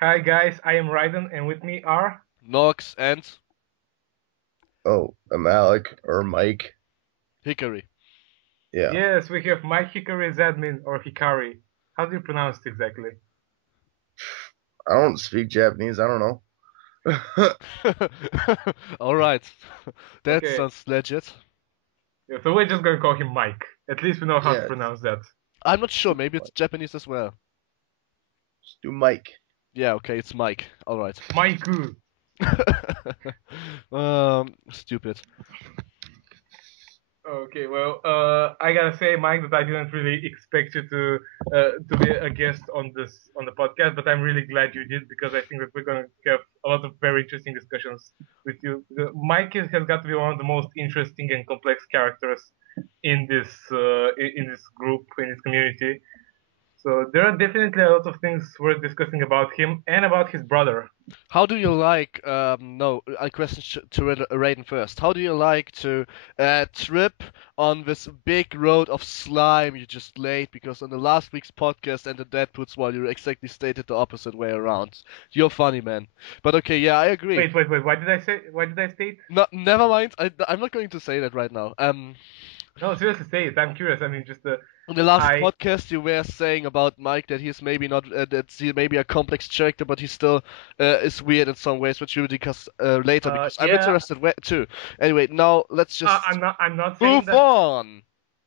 Hi guys, I am Raiden and with me are... Nox and Oh, I'm Alec or Mike. Hikari. Yeah. Yes, we have Mike Hikari as admin or Hikari. How do you pronounce it exactly? I don't speak Japanese. I don't know. Alright. That Okay, sounds legit. yeah, so we're just gonna call him Mike. At least we know how to Yeah, pronounce that. I'm not sure, maybe it's Mike. Japanese as well. Just do Mike. Yeah, okay, it's Mike. Alright. Maiku. Stupid. Okay, well, I gotta say, Mike, that I didn't really expect you to be a guest on the podcast, but I'm really glad you did because I think that we're gonna have a lot of very interesting discussions with you. Mike has got to be one of the most interesting and complex characters in this group, in this community. So there are definitely a lot of things worth discussing about him and about his brother. How do you like, no, a question to Raiden first. How do you like to trip on this big road of slime you just laid? Because on the last week's podcast and the Deadpools one, you exactly stated the opposite way around. You're funny, man. But okay, yeah, I agree. Wait. Why did I say? Why did I state? No, never mind. I'm not going to say that right now. No, seriously, say it. I'm curious. I mean, just In the last I podcast, you were saying about Mike that he's maybe not that he may be a complex character, but he still is weird in some ways, which we will discuss later because I'm yeah. interested too. Anyway, now let's just I'm not saying move that. on.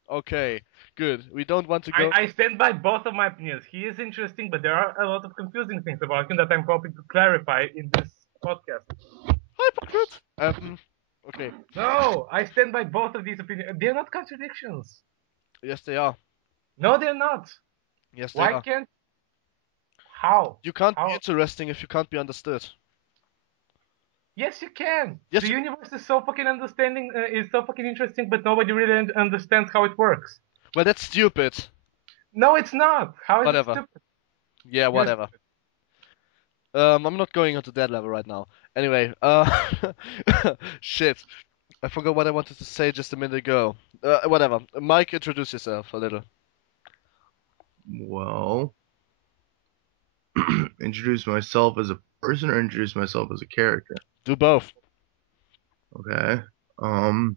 Okay, good. We don't want to I, go. I stand by both of my opinions. He is interesting, but there are a lot of confusing things about him that I'm hoping to clarify in this podcast. Hypocrite. Okay. No, I stand by both of these opinions. They're not contradictions. Yes, they are. No, they're not. Yes, they Why are. can't? How? You can't be How? interesting if you can't be understood. Yes, you can. Yes, The you. universe is so fucking is so fucking interesting, but nobody really understands how it works. Well, that's stupid. No, it's not. How is it Whatever. stupid? Yeah, You're whatever. stupid. I'm not going onto that level right now. Anyway, shit. I forgot what I wanted to say just a minute ago. Whatever. Mike, introduce yourself a little. Well, introduce myself as a person or introduce myself as a character. Do both. Okay. Um.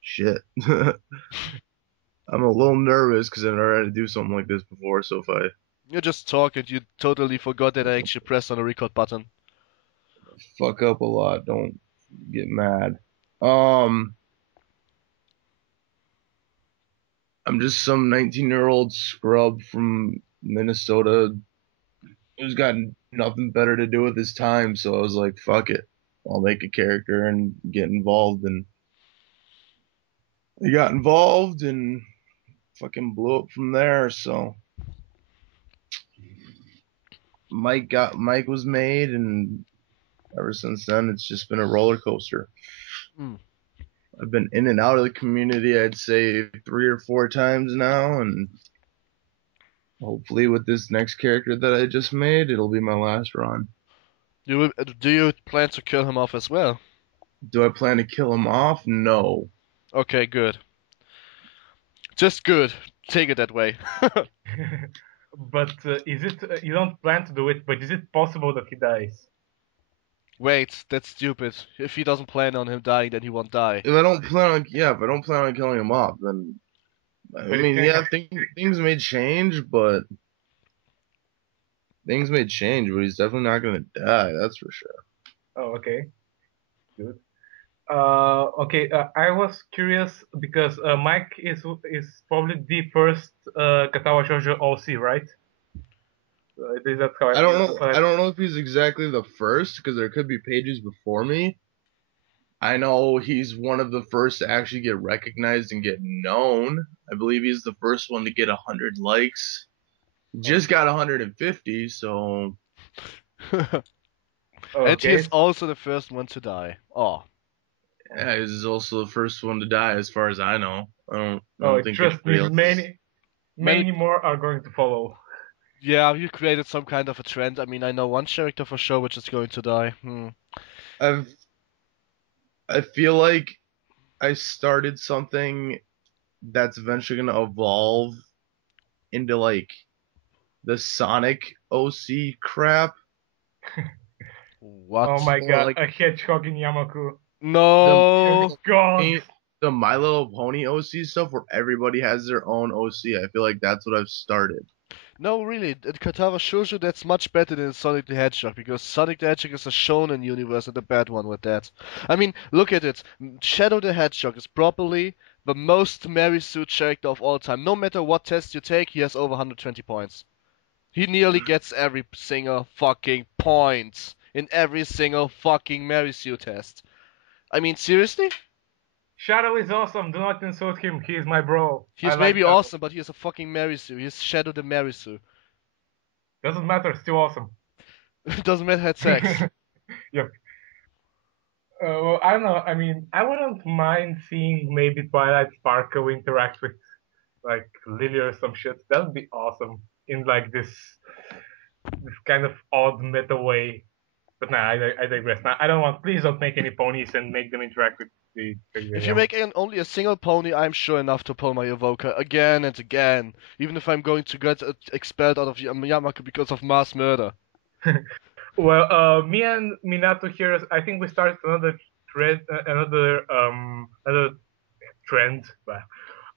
Shit. I'm a little nervous because I've never had to do something like this before. So if I You just talk and you totally forgot that I actually pressed on the record button. fuck up a lot, don't get mad. Um. I'm just some 19-year-old scrub from Minnesota who's got nothing better to do with his time, so I was like, fuck it. I'll make a character and get involved. And I got involved and fucking blew up from there. So Mike was made, and ever since then, it's just been a roller coaster. Hmm. I've been in and out of the community, I'd say 3 or 4 times now, and hopefully with this next character that I just made, it'll be my last run. Do you plan to kill him off as well? Do I plan to kill him off? No. Okay, good. Just good. Take it that way. But is it? You don't plan to do it, but is it possible that he dies? Wait, that's stupid. If he doesn't plan on him dying, then he won't die. If I don't plan on, yeah, if I don't plan on killing him off, then I But it mean, can yeah, happen. things may change, but he's definitely not gonna die. That's for sure. Oh, okay, good. Okay, I was curious because Mike is probably the first Katawa Shoujo OC, right? Is that how I don't that's know. how I don't know if he's exactly the first because there could be pages before me. I know he's one of the first to actually get recognized and get known. I believe he's the first one to get 100 likes. Just got 150, so And he is Okay. also the first one to die. Oh. yeah, he's also the first one to die, as far as I know. I Oh, don't think trust me, anybody else is. Many. many more are going to follow. Yeah, you created some kind of a trend. I mean, I know one character for sure which is going to die. Hmm. I've I feel like I started something that's eventually gonna evolve into like the Sonic OC crap. Oh What? my Or god, like a hedgehog in Yamaku. the Dear No. God. the My Little Pony OC stuff where everybody has their own OC. I feel like that's what I've started. No, really, in Katawa Shoujo, that's much better than Sonic the Hedgehog, because Sonic the Hedgehog is a shonen universe and a bad one with that. I mean, look at it. Shadow the Hedgehog is probably the most Mary Sue character of all time. No matter what test you take, he has over 120 points. He nearly gets every single fucking point in every single fucking Mary Sue test. I mean, seriously? Shadow is awesome. Do not insult him. He is my bro. He I is like maybe Shadow. awesome, but he is a fucking Mary Sue. He is Shadow the Mary Sue. Doesn't matter. Still awesome. Doesn't matter had sex. Yep. Well, I don't know. I mean, I wouldn't mind seeing maybe Twilight Sparkle interact with like Lily or some shit. That would be awesome in like this kind of odd meta way. But nah, I digress. Nah, I don't want. Please don't make any ponies and make them interact with the If you Yamaku. make only a single pony, I'm sure enough to pull my evoker again and again, even if I'm going to get expelled out of Yamaku because of mass murder. Well, me and Minato here, I think we started another thread, another trend,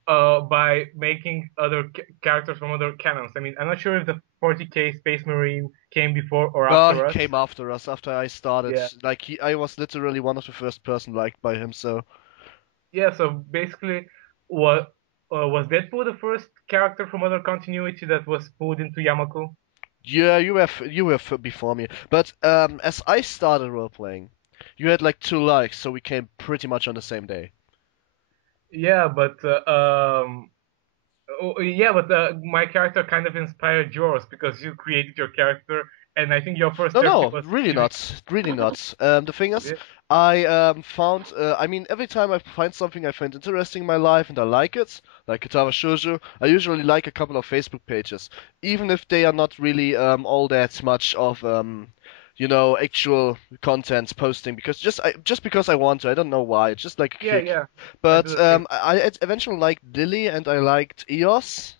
by making other characters from other canons. I mean, I'm not sure if the 40k Space Marine came before or Well, he after us. came after us after I started. Yeah, Like I was literally one of the first person liked by him. So yeah. So basically, what was Deadpool the first character from other continuity that was pulled into Yamaku? yeah, you were before me. But as I started role playing, you had like 2 likes, so we came pretty much on the same day. Yeah, but yeah, but my character kind of inspired yours because you created your character, and I think your first No, journey no, was really giving. not. Really not. The thing is, Yeah, I found. I mean, every time I find something I find interesting in my life and I like it, like Katawa Shoujo, I usually like a couple of Facebook pages, even if they are not really all that much of actual content posting, because just because I want to. I don't know why. It's just like a yeah, kick. yeah. I do But the same. I eventually liked Lily and I liked Eos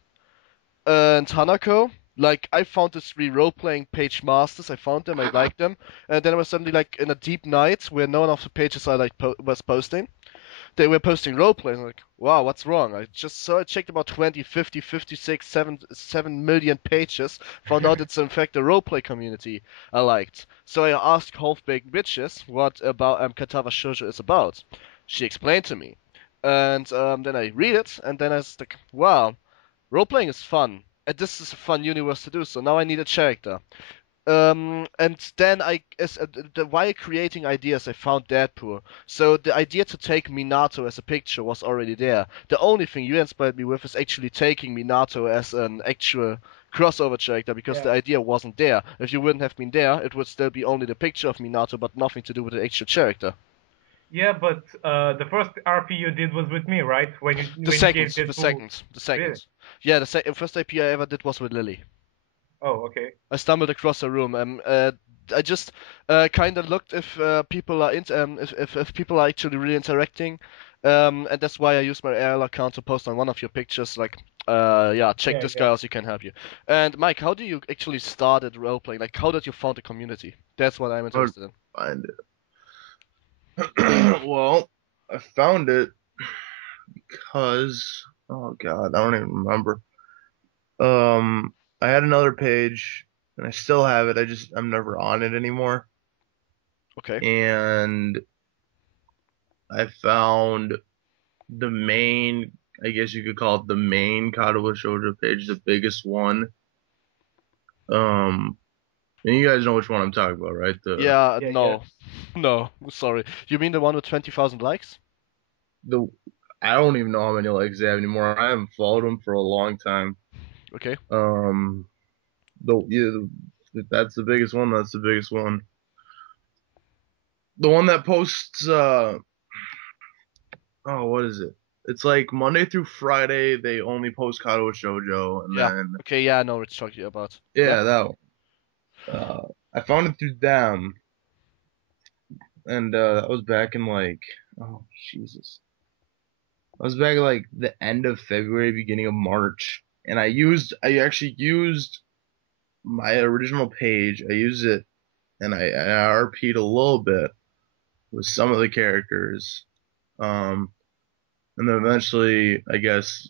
and Hanako. Like I found the 3 role-playing page masters. I found them. I liked them. And then I was suddenly like in a deep night where none of the pages I like was posting. They were posting role-playing. Like, wow, what's wrong? I just saw I checked about 20, 50, 56, 7 million pages. Found out it's in fact a role-play community I liked. So I asked Half-Baked Bitches what about Katawa Shoujo is about. She explained to me. And then I read it, and then I was like, wow, role-playing is fun. And this is a fun universe to do, so now I need a character. And then while creating ideas, I found Deadpool. So the idea to take Minato as a picture was already there. The only thing you inspired me with is actually taking Minato as an actual crossover character, because Yeah, the idea wasn't there. If you wouldn't have been there, it would still be only the picture of Minato, but nothing to do with the actual character. yeah, but the first RP you did was with me, right? The When you gave second, the Deadpool. second, the Really? second. Yeah, the first IP I ever did was with Lily. Oh, okay. I stumbled across a room. I just kind of looked if people are if people are actually really interacting, and that's why I used my AL account to post on one of your pictures, like, yeah, check Yeah, this yeah. guy out, he can help you. And Mike, how do you actually started role playing? Like, how did you found the community? That's what I'm I would interested in. find it. Well, I found it because oh god, I don't even remember. I had another page and I still have it. I'm never on it anymore. Okay. And I found the main, I guess you could call it the main Katawa Shoujo page, the biggest one. Um, and you guys know which one I'm talking about, right? Yeah, Yeah, yeah. no, no, sorry. You mean the one with 20,000 likes? The I don't even know how many likes they have anymore. I haven't followed them for a long time. Okay. Um, the yeah, if that's the biggest one. That's the biggest one. The one that posts oh, what is it? It's like Monday through Friday they only post Katawa Shoujo, and Yeah. then Okay. Yeah, I know what you're talking about. Yeah. yeah, that one. I found it through them, and that was back in like oh Jesus, I was back like the end of February, beginning of March, and I actually used my original page, I used it and I RP'd a little bit with some of the characters. And then eventually, I guess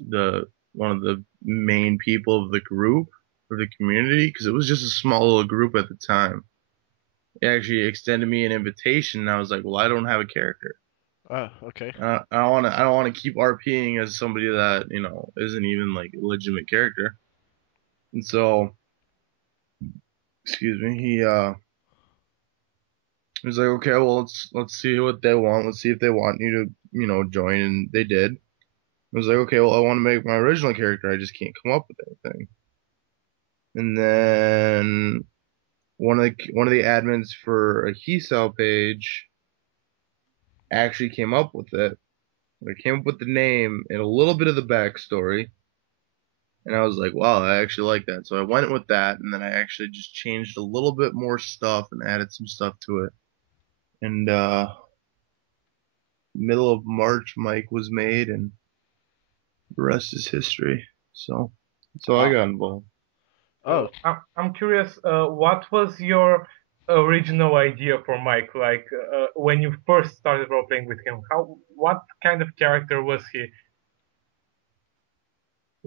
one of the main people of the group or the community, because it was just a small little group at the time, he actually extended me an invitation, and I was like, "Well, I don't have a character. Oh, okay. I don't want to keep RPing as somebody that isn't even like a legitimate character." And so, excuse me, he was like, "Okay, well, let's see what they want. Let's see if they want you to join," and they did. I was like, "Okay, well, I want to make my original character. I just can't come up with anything." And then one of the admins for a Hisao page actually came up with it. They came up with the name and a little bit of the backstory. And I was like, wow, I actually like that. So I went with that, and then I actually just changed a little bit more stuff and added some stuff to it. And middle of March, Mike was made, and the rest is history. So I Uh, got involved. Oh, I'm curious, what was your original idea for Mike? Like when you first started role playing with him, what kind of character was he?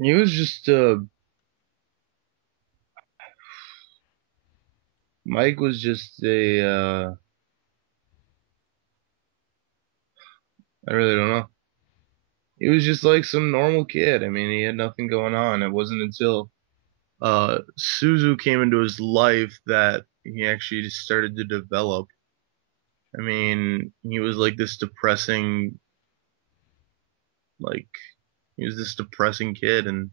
He was just Mike was just a I really don't know. He was just like some normal kid. I mean, he had nothing going on. It wasn't until Suzu came into his life that he actually just started to develop. I mean, like, he was this depressing kid, and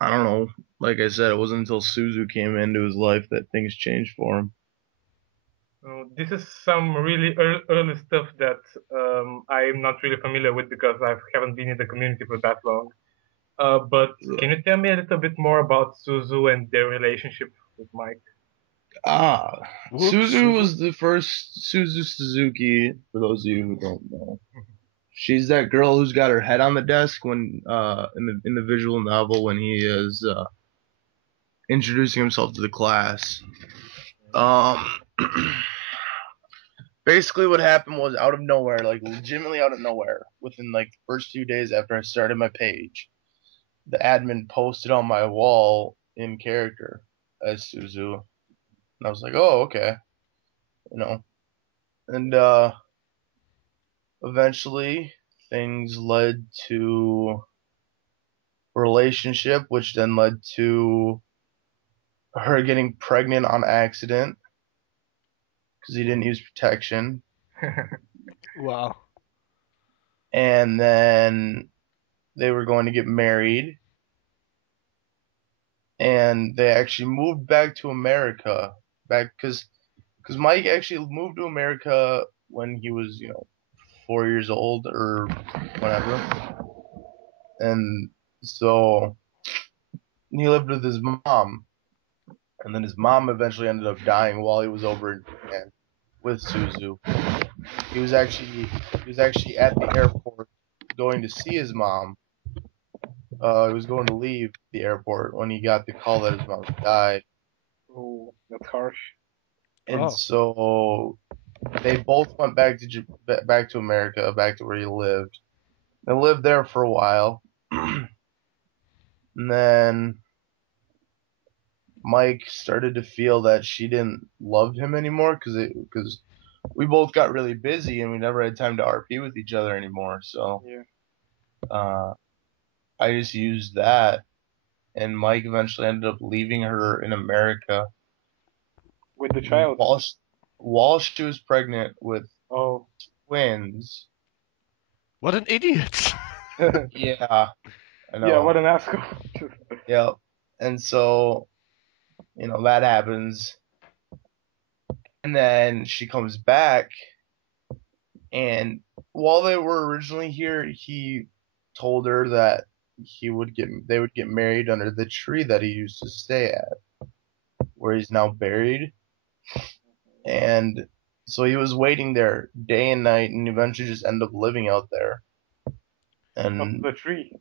I don't know. Like I said, it wasn't until Suzu came into his life that things changed for him. This is some really early stuff that I'm not really familiar with because I haven't been in the community for that long. But Yeah. can you tell me a little bit more about Suzu and their relationship with Mike? Ah, whoops, Suzu Suzu. was the first Suzu Suzuki. For those of you who don't know, she's that girl who's got her head on the desk when in the visual novel when he is introducing himself to the class. Um, basically what happened was out of nowhere, like legitimately out of nowhere, within like the first few days after I started my page, the admin posted on my wall in character as Suzu, and I was like, oh, okay, you know, and eventually things led to a relationship, which then led to her getting pregnant on accident because he didn't use protection. Wow. And then they were going to get married, and they actually moved back to America, back because Mike actually moved to America when he was 4 years old or whatever, and so he lived with his mom, and then his mom eventually ended up dying while he was over in Japan with Suzu. He was actually at the airport going to see his mom. He was going to leave the airport when he got the call that his mom died. Oh, that's harsh. And Oh, so they both went back to America, back to where he lived. They lived there for a while. And then Mike started to feel that she didn't love him anymore because we both got really busy and we never had time to RP with each other anymore. So Yeah. uh, I just used that, and Mike eventually ended up leaving her in America With the child. while while she was pregnant with Oh. twins. what an idiot. Yeah, I Yeah, what know. an asshole. Yep. And so that happens, and then she comes back, and while they were originally here, he told her that they would get married under the tree that he used to stay at, where he's now buried. And so he was waiting there day and night, and eventually just ended up living out there. Up And the tree.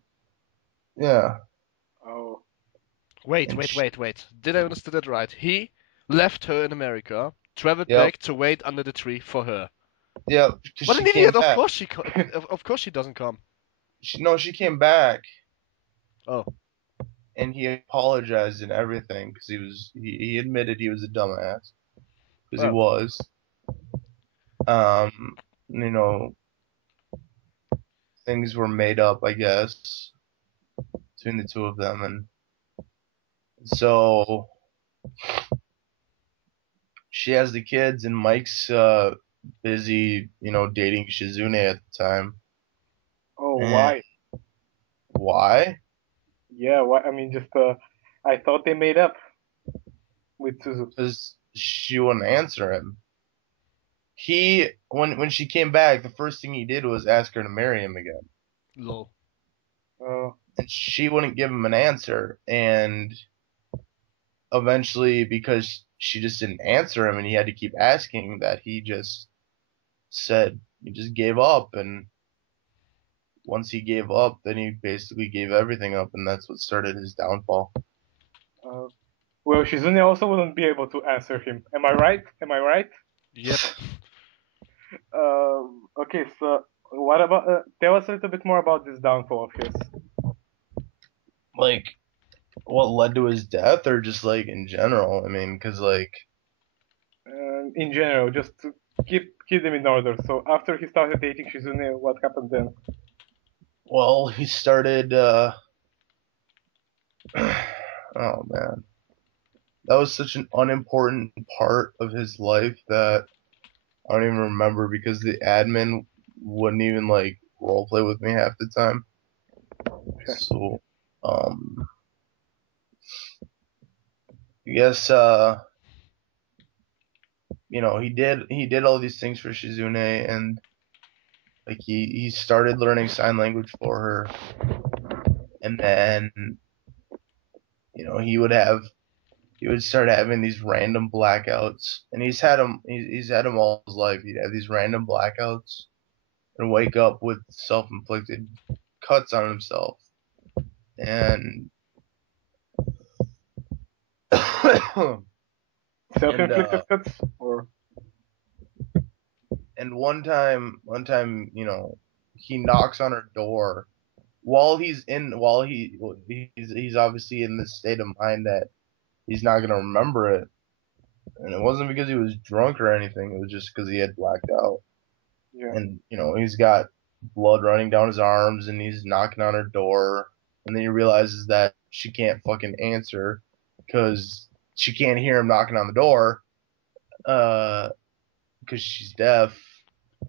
yeah, Oh. Wait, And wait, wait, wait. Did I understand that right? He left her in America, traveled yep, back to wait under the tree for her. yep, because What she an came idiot! Of back. course of course she doesn't come. She came back, Oh, and he apologized and everything because he admitted he was a dumbass because he oh. was. Um, you know, things were made up, I guess, between the two of them, and so she has the kids, and Mike's busy, dating Shizune at the time. Oh, And why? why? Yeah, why? I mean, just I thought they made up with Suzu. Because she wouldn't answer him. When she came back, the first thing he did was ask her to marry him again, Lol. and she wouldn't give him an answer. And eventually, because she just didn't answer him, and he had to keep asking, that he just gave up. And once he gave up, then he basically gave everything up, and that's what started his downfall. Uh, well, Shizune also wouldn't be able to answer him. Am I right? Am I right? Yep. Okay, so what about? Tell us a little bit more about this downfall of his. Like, what led to his death, or just like in general? I mean, because like, In general, just to keep them in order. So after he started dating Shizune, what happened then? well, he started. Oh man, that was such an unimportant part of his life that I don't even remember because the admin wouldn't even like role play with me half the time. So, um, I guess he did all these things for Shizune, and like he started learning sign language for her, and then he would start having these random blackouts, and he's had them all his life. He'd have these random blackouts and wake up with self-inflicted cuts on himself, and and Self-inflicted cuts, or and one time, he knocks on her door while he's obviously in this state of mind that he's not gonna remember it, and it wasn't because he was drunk or anything. It was just because he had blacked out, yeah. and he's got blood running down his arms, and he's knocking on her door, and then he realizes that she can't fucking answer because she can't hear him knocking on the door, uh, because she's deaf.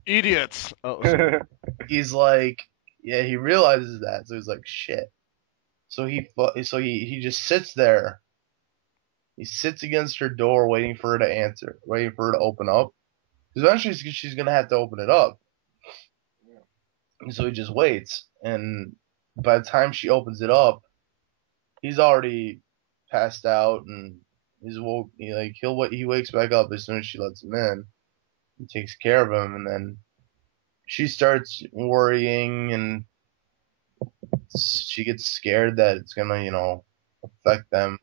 Idiots. Oh, sorry. He's like, yeah, he realizes that, so he's like, shit. So he just sits there. He sits against her door, waiting for her to answer, waiting for her to open up. Because eventually she's gonna have to open it up. And so he just waits, and by the time she opens it up, he's already passed out, and he's woke. He wakes back up as soon as she lets him in. He takes care of him, and then she starts worrying, and she gets scared that it's gonna, affect them.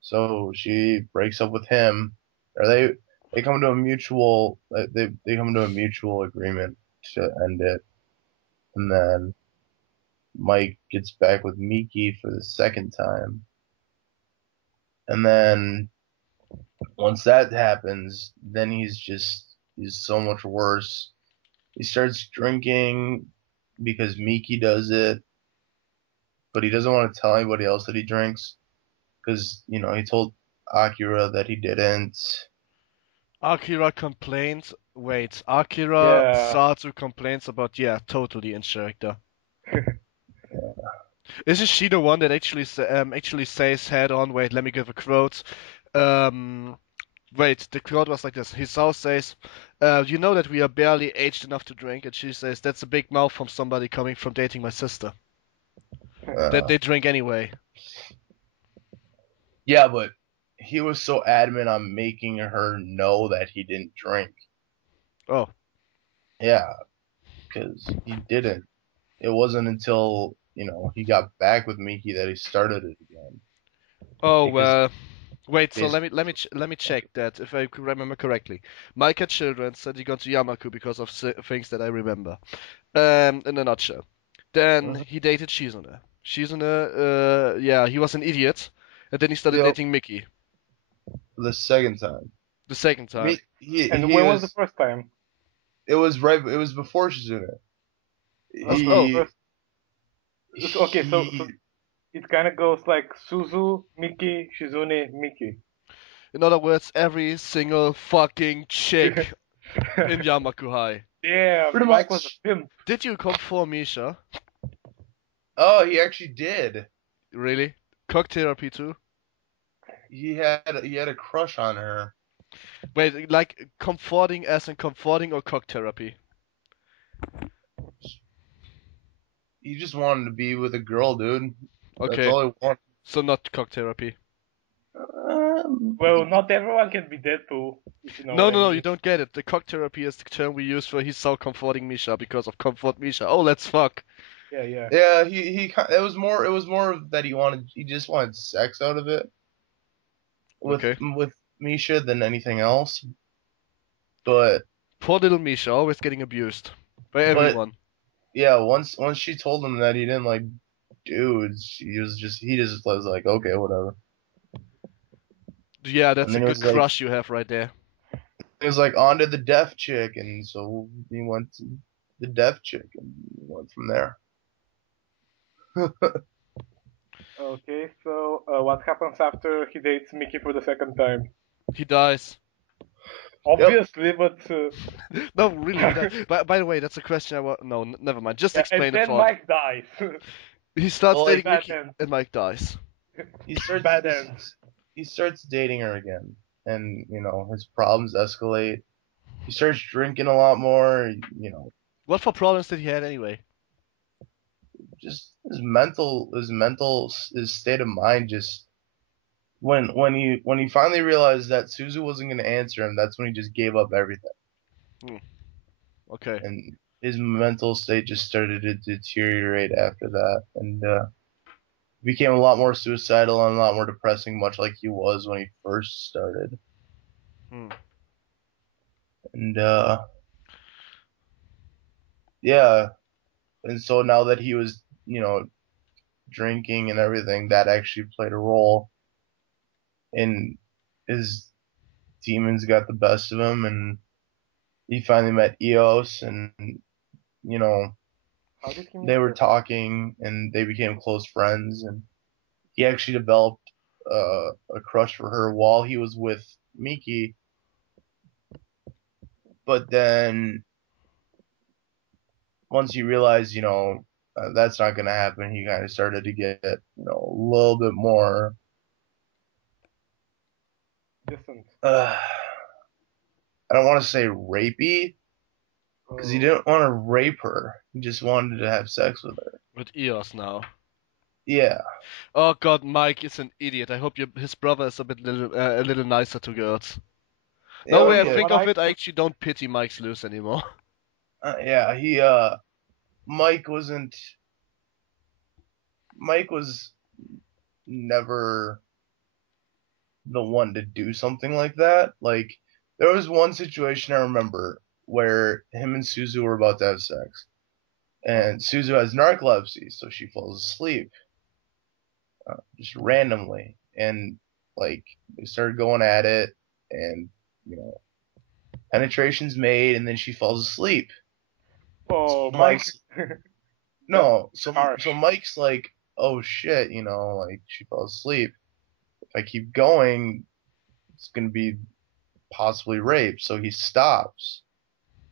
So she breaks up with him, or they come to a mutual they come to a mutual agreement to end it, and then Mike gets back with Miki for the second time, and then once that happens, then he's so much worse. He starts drinking because Miki does it, but he doesn't want to tell anybody else that he drinks because he told Akira that he didn't. Akira complains. Wait, Akira Yeah. Satu complains about, yeah, totally in character. Isn't she the one that actually says head on? Wait, let me give a quote. Um, Wait, the quote was like this. Hisao says, "You know that we are barely aged enough to drink," and she says, "That's a big mouth from somebody coming from dating my sister." That Uh, they drink anyway. yeah, but he was so adamant on making her know that he didn't drink. Oh, Yeah, because he didn't. It wasn't until he got back with Miki that he started it again. Oh because well. Wait, so basically, let me check that if I remember correctly. Mike had children, said he got to Yamaku because of things that I remember. In a nutshell. Then Mhm. he dated Shizune. Shizune, yeah, he was an idiot, and then he started Yep, dating Mickey the second time. the second time. And He when was the was. first time? It was right. It was before Shizune. Oh, He First, okay, so he. it kind of goes like Suzu, Miki, Shizune, Miki. in other words, every single fucking chick in Yamaku High. Damn, Pretty Mike was a much. pimp. Did you come for Misha? Oh, he actually did. Really? Cock therapy too? He had a crush on her. Wait, like comforting as in comforting or cock therapy? He just wanted to be with a girl, dude. That's Okay, all he wanted. so not cock therapy. Well, not everyone can be Deadpool, if you know No, what I no, no, you mean. don't get it. The cock therapy is the term we use for he's so comforting Misha because of comfort Misha. Oh, let's fuck. Yeah, yeah. Yeah, it was more of that he just wanted sex out of it Okay. with Misha than anything else. But Poor little Misha, always getting abused by but everyone. yeah, once she told him that he didn't like dudes, he just was like, okay, whatever. Yeah, And that's a then good crush you have right there. he was like on to the deaf chick, and so he went to the deaf chick and went from there. Okay, so what happens after he dates Mickey for the second time? He dies. Yep. Obviously, but No, really, he dies. By the way, that's a question I want. No, never mind. Just yeah, and explain the then plot. Mike dies. He starts Well, like dating Bad Mickey, end. and Mike dies. he Bad starts end. he starts dating her again, and his problems escalate. He starts drinking a lot more. What for problems did he have anyway? Just his state of mind just when he finally realized that Suzu wasn't going to answer him, that's when he just gave up everything, Hmm, okay. and his mental state just started to deteriorate after that, and became a lot more suicidal and a lot more depressing, much like he was when he first started. Hmm. And yeah, and so now that he was, drinking and everything, that actually played a role in his demons got the best of him, and he finally met Eos, and you know How did he meet they were you? talking, and they became close friends, and he actually developed a crush for her while he was with Miki. But then once he realized, that's not going to happen, he kind of started to get, a little bit more. Distant. I don't want to say rapey, because he Oh. didn't want to rape her. He just wanted to have sex with her. With Eos now. Yeah. Oh God, Mike is an idiot. I hope his brother is a little nicer to girls. Yeah, Now well, when I he, think What of I it, I actually don't pity Mike's loose anymore. yeah, Mike wasn't, Mike was never the one to do something like that. Like, there was one situation I remember where him and Suzu were about to have sex. And Suzu has narcolepsy, so she falls asleep just randomly. And, like, they started going at it, and, you know, penetration's made, and then she falls asleep. So oh Mike. Mike's, That's no, so harsh. Mike's like, oh shit, like, she fell asleep. If I keep going, it's gonna be possibly rape. So he stops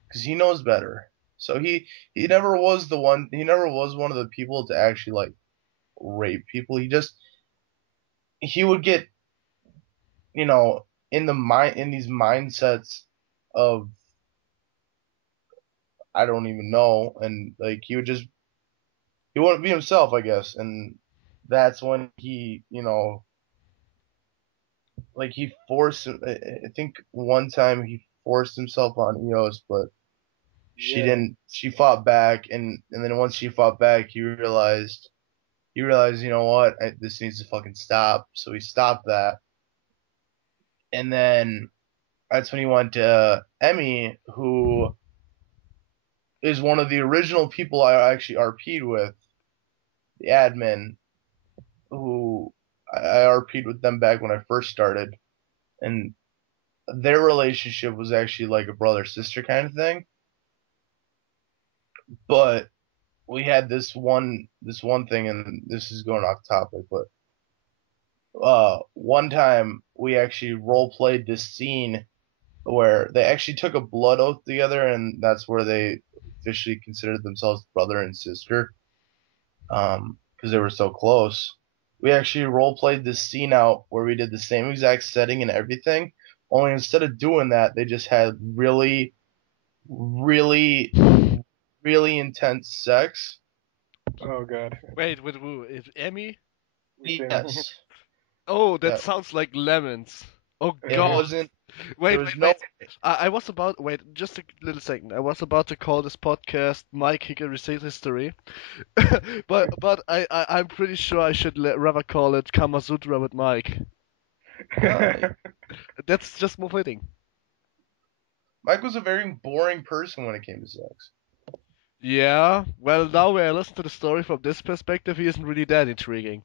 because he knows better. So he never was the one. He never was one of the people to actually like rape people. He would get in these mindsets of I don't even know, and like he wouldn't be himself, I guess, and that's when he like he forced. I think one time he forced himself on Eos, but she Yeah. didn't. She fought back, and then once she fought back, he realized he realized, you know what, this needs to fucking stop. So he stopped that. And then that's when he went to Emmy, who is one of the original people I actually RP'd with, the admin, who I RP'd with them back when I first started. And their relationship was actually like a brother-sister kind of thing. But we had this one thing, and this is going off topic, but one time we actually role played this scene where they actually took a blood oath together, and that's where they officially considered themselves brother and sister, because they were so close. We actually role played this scene out where we did the same exact setting and everything, only instead of doing that, they just had really, really, really intense sex. Oh god. Wait, with who? Is Emmy? Yes. Oh, that Yeah. sounds like lemons. Oh It God. wasn't. Wait, There was wait, no. wait. I was about. Wait, just a little second. I was about to call this podcast Mike Hikari's History, but I'm pretty sure I should rather call it Kama Sutra with Mike. That's just more fitting. Mike was a very boring person when it came to sex. Yeah. Well, now when I listen to the story from this perspective, he isn't really that intriguing.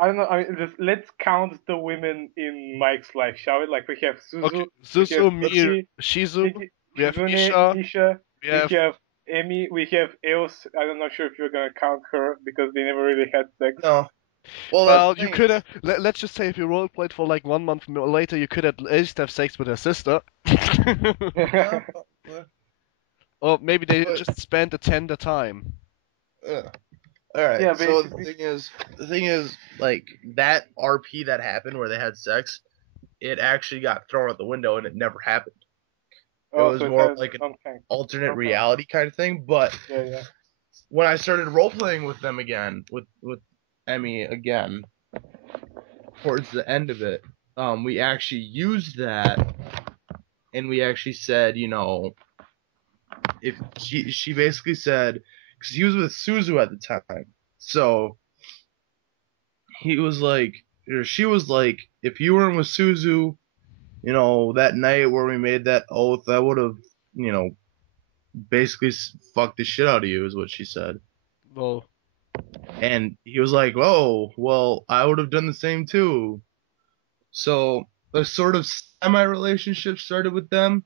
I don't know. I mean, let's count the women in Mike's life, shall we? Like we have Suzu, Okay, we have Suzu, Mir, Ichi, Shizu, we have Shizune, Isha, Isha, we we have. have Emi, we have Eos. I'm not sure if you're gonna count her because they never really had sex. No. Well, Well, that's the you thing. could have. Let's just say if you roleplayed for like 1 month later, you could at least have sex with her sister. Yeah, Or maybe they But- just spent a tender time. yeah. All right. Yeah, So basically. the thing is, like that RP that happened where they had sex, it actually got thrown out the window and it never happened. It Oh, was so more it's like an something. alternate Okay. reality kind of thing. But Yeah, yeah. when I started role playing with them again, with Emmy again, towards the end of it, we actually used that, and we actually said, you know, if she basically said, because he was with Suzu at the time, so he was like, or she was like, if you weren't with Suzu, you know, that night where we made that oath, I would have, you know, basically fucked the shit out of you, is what she said. Well, And he was like, oh, well, I would have done the same too. So a sort of semi relationship started with them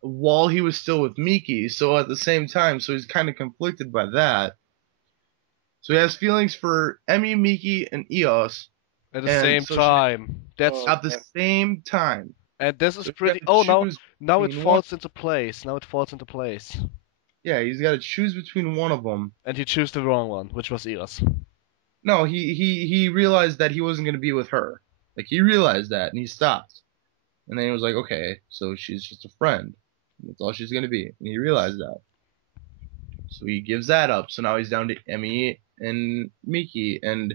while he was still with Miki. So at the same time, so he's kind of conflicted by that. So he has feelings for Emmy, Miki, and Eos at the And same so time. That's Oh, at the same time. and this is So you pretty. gotta Oh, choose now it between one. falls into place. Now it falls into place. Yeah, he's got to choose between one of them. And he chose the wrong one, which was Eos. No, he realized that he wasn't gonna be with her. Like he realized that, and he stopped. And then he was like, okay, so she's just a friend. That's all she's gonna be. And he realized that. So he gives that up. So now he's down to Emmy and Miki. And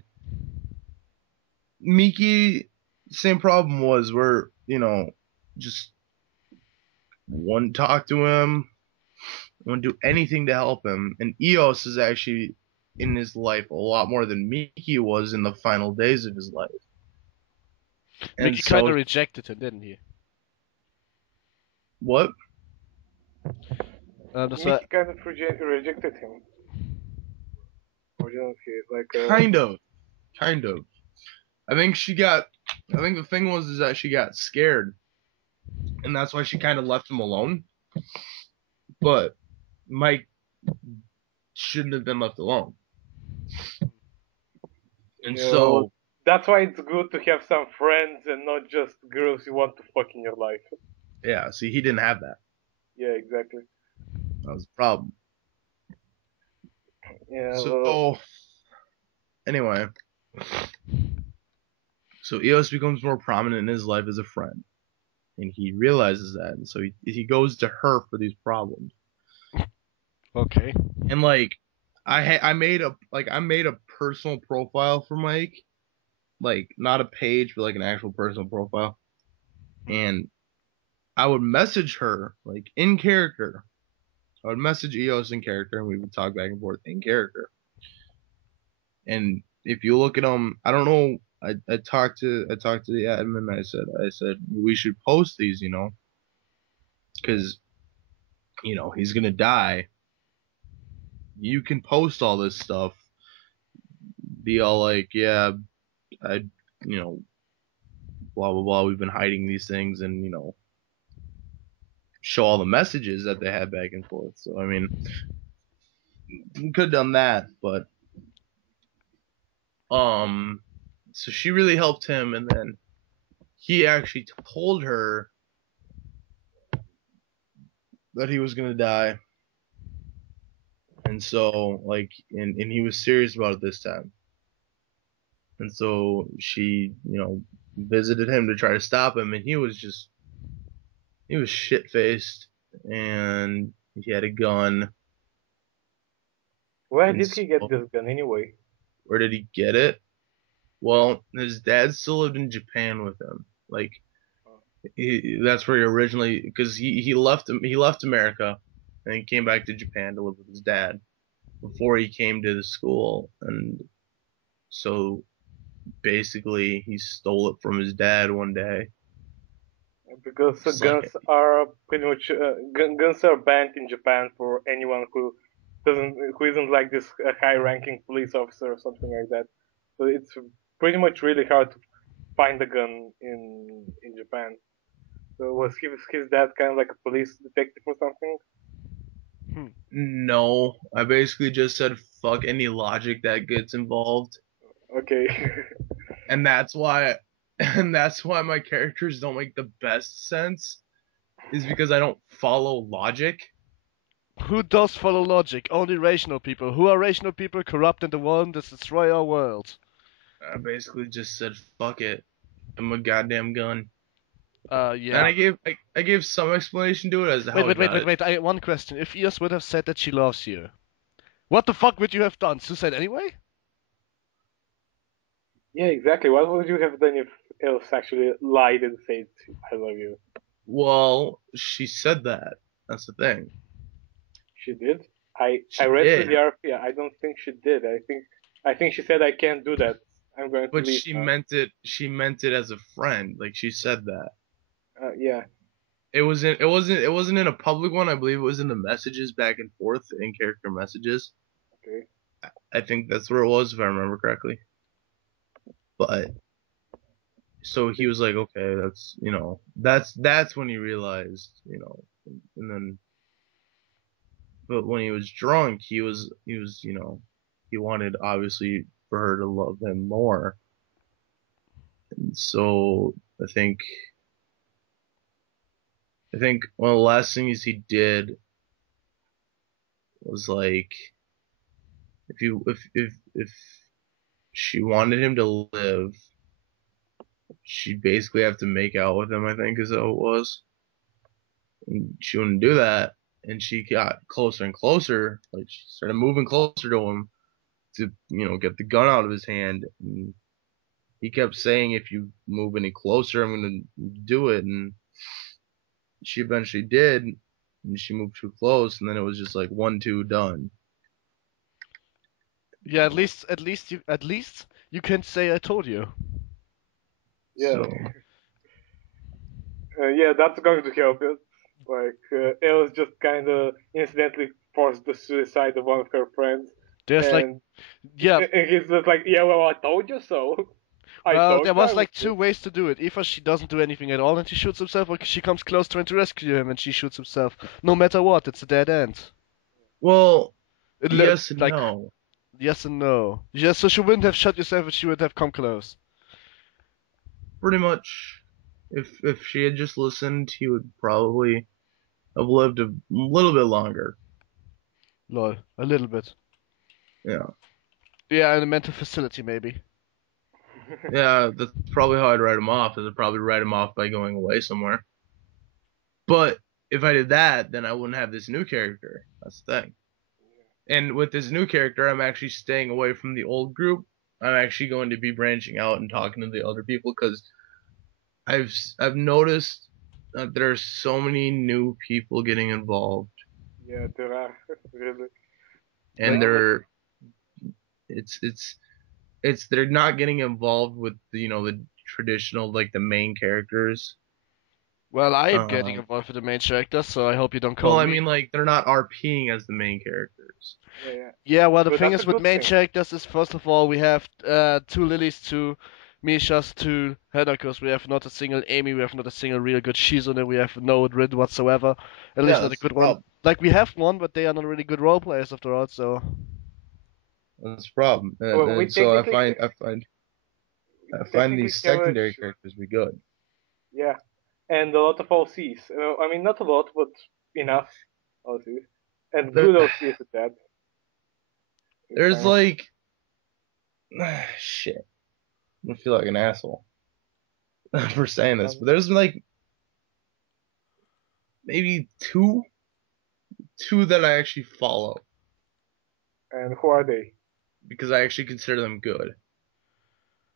Miki, same problem was where, you know, just wouldn't talk to him, wouldn't do anything to help him. And Eos is actually in his life a lot more than Miki was in the final days of his life. And Mickey kind so, of rejected him, didn't he? what? That's why. Mickey kind of rejected him. Or didn't he? Like, Kind of. Kind of. I think the thing was is that she got scared. And that's why she kind of left him alone. But Mike shouldn't have been left alone. And Yeah, so, that's why it's good to have some friends and not just girls you want to fuck in your life. yeah, see, he didn't have that. Yeah, exactly. That was the problem. Yeah. So, anyway. So Eos becomes more prominent in his life as a friend. And he realizes that. And so he goes to her for these problems. Okay. And like I made a personal profile for Mike. Like not a page, but like an actual personal profile. And I would message her like in character. I would message Eos in character and we would talk back and forth in character. And if you look at them, I don't know. I talked to the admin. I said we should post these, because he's gonna die. You can post all this stuff. Be all like, yeah, I, you know, blah blah blah. We've been hiding these things, and show all the messages that they had back and forth. So I mean, we could have done that, but so she really helped him, and then he actually told her that he was gonna die, and so like, and he was serious about it this time, and so she, visited him to try to stop him, and he was shit faced, and he had a gun, Where and did he get so this gun anyway? where did he get it? Well, his dad still lived in Japan with him. Like, that's where he originally, because he left America, and he came back to Japan to live with his dad before he came to the school, and so basically he stole it from his dad one day. Because Just like, guns are pretty much guns are banned in Japan for anyone who isn't like this high-ranking police officer or something like that. So it's pretty much really hard to find a gun in Japan. So was his dad kind of like a police detective or something? Hmm. no, I basically just said fuck any logic that gets involved, Okay. and that's why, and that's why my characters don't make the best sense, is because I don't follow logic. Who does follow logic? Only rational people. Who are rational people? Corrupt and the one that destroy our world. I basically just said fuck it. I'm a goddamn gun. And Yeah. I gave some explanation to it as to Wait, how I wait, wait, got wait, it. wait. One question. If Eos would have said that she loves you, what the fuck would you have done? Suicide anyway? Yeah, exactly. What would you have done if Elf actually lied and said, "I love you"? Well, she said that. That's the thing. She did. I She read through did, the RP. I don't think she did. I think she said, "I can't do that. I'm going to but leave she now." meant it. She meant it as a friend. Like she said that. Yeah. It wasn't in a public one. I believe it was in the messages back and forth in character messages. Okay. I think that's where it was, if I remember correctly. But so he was like, okay, that's when he realized, and then, but when he was drunk, he was, he wanted obviously for her to love him more. And so I think one of the last things he did was like, if she wanted him to live, she'd basically have to make out with him, I think is how it was. And she wouldn't do that, and she got closer and closer, like she started moving closer to him to, get the gun out of his hand. And he kept saying, if you move any closer, I'm gonna do it. And she eventually did, and she moved too close, and then it was just like 1-2 done. Yeah, at least you can say I told you. Yeah. So Yeah, that's going to help it. Like, Ellis just kind of incidentally forced the suicide of one of her friends, There's like, and yeah, and he's just like, "Yeah, well, I told you so. I well, told there you I was would like do two ways to do it. Either she doesn't do anything at all and he shoots himself, or she comes close trying to rescue him and she shoots himself. No matter what, it's a dead end. well, It, yes and like, no. yes and no. Yes, so she wouldn't have shot herself if she would have come close. Pretty much, if she had just listened, he would probably have lived a little bit longer. Lol, a little bit. Yeah. Yeah, in a mental facility maybe. it." Yeah, that's probably how I'd write him off. Is I'd probably write him off by going away somewhere. But if I did that, then I wouldn't have this new character. That's the thing. And with this new character, I'm actually staying away from the old group. I'm actually going to be branching out and talking to the other people, because I've noticed that there are so many new people getting involved, Yeah, there are really. and Like, Like, they're it's they're not getting involved with the traditional like the main characters. Well, I am getting Um, involved with the main character, so I hope you don't call well, I me. mean like they're not RPing as the main characters. Yeah. Yeah, well, the But thing that's a is with good main thing. characters is first of all we have two Lilies, two Mishas, two Hanakos. We have not a single Amy. We have not a single real good Shizune. We have no Rid whatsoever. At Yeah, least not a that's the good one. problem. Like we have one, but they are not really good role players after all. So That's the problem. And, Well, we and so technically I find technically these have a secondary characters be good. yeah, and a lot of OCs. I mean, not a lot, but enough OCs, and There, good OCs at that. there's Okay. like shit. I feel like an asshole for saying this, but there's like maybe two that I actually follow And who are they? because I actually consider them good.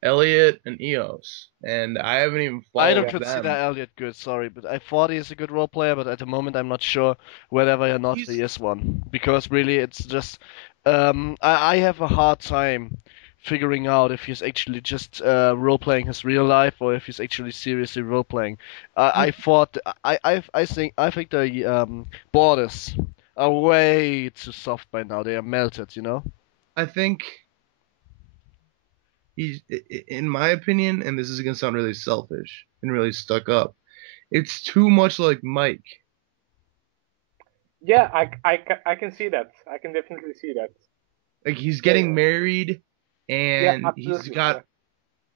Elliot and Eos, and I haven't even I don't followed consider them. Elliot good. Sorry, but I thought he is a good role player, but at the moment I'm not sure whether or not He's he is one because really it's just I have a hard time figuring out if he's actually just role playing his real life or if he's actually seriously role playing. I thought I think the borders are way too soft by now. They are melted, you know. I think he's in my opinion, and this is gonna sound really selfish and really stuck up. It's too much like Mike. Yeah, I can see that. I can definitely see that. Like he's Yeah, getting married, yeah, and absolutely. Yeah.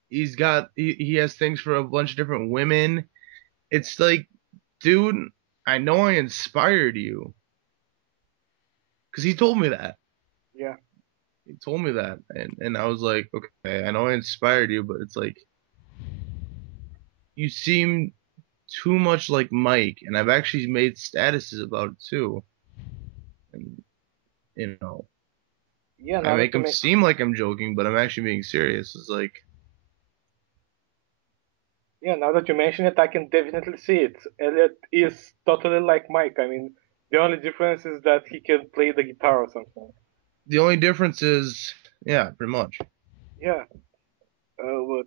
he has things for a bunch of different women. It's like, dude, I know I inspired you because he told me that. Yeah. He told me that, and I was like, okay, I know I inspired you, but it's like you seem too much like Mike, and I've actually made statuses about it too. And you know, Yeah, I now that make you him make seem like I'm joking, but I'm actually being serious. It's like, yeah, now that you mention it, I can definitely see it. Elliot is totally like Mike. I mean, the only difference is that he can play the guitar or something. the only difference is, yeah, pretty much. Yeah. But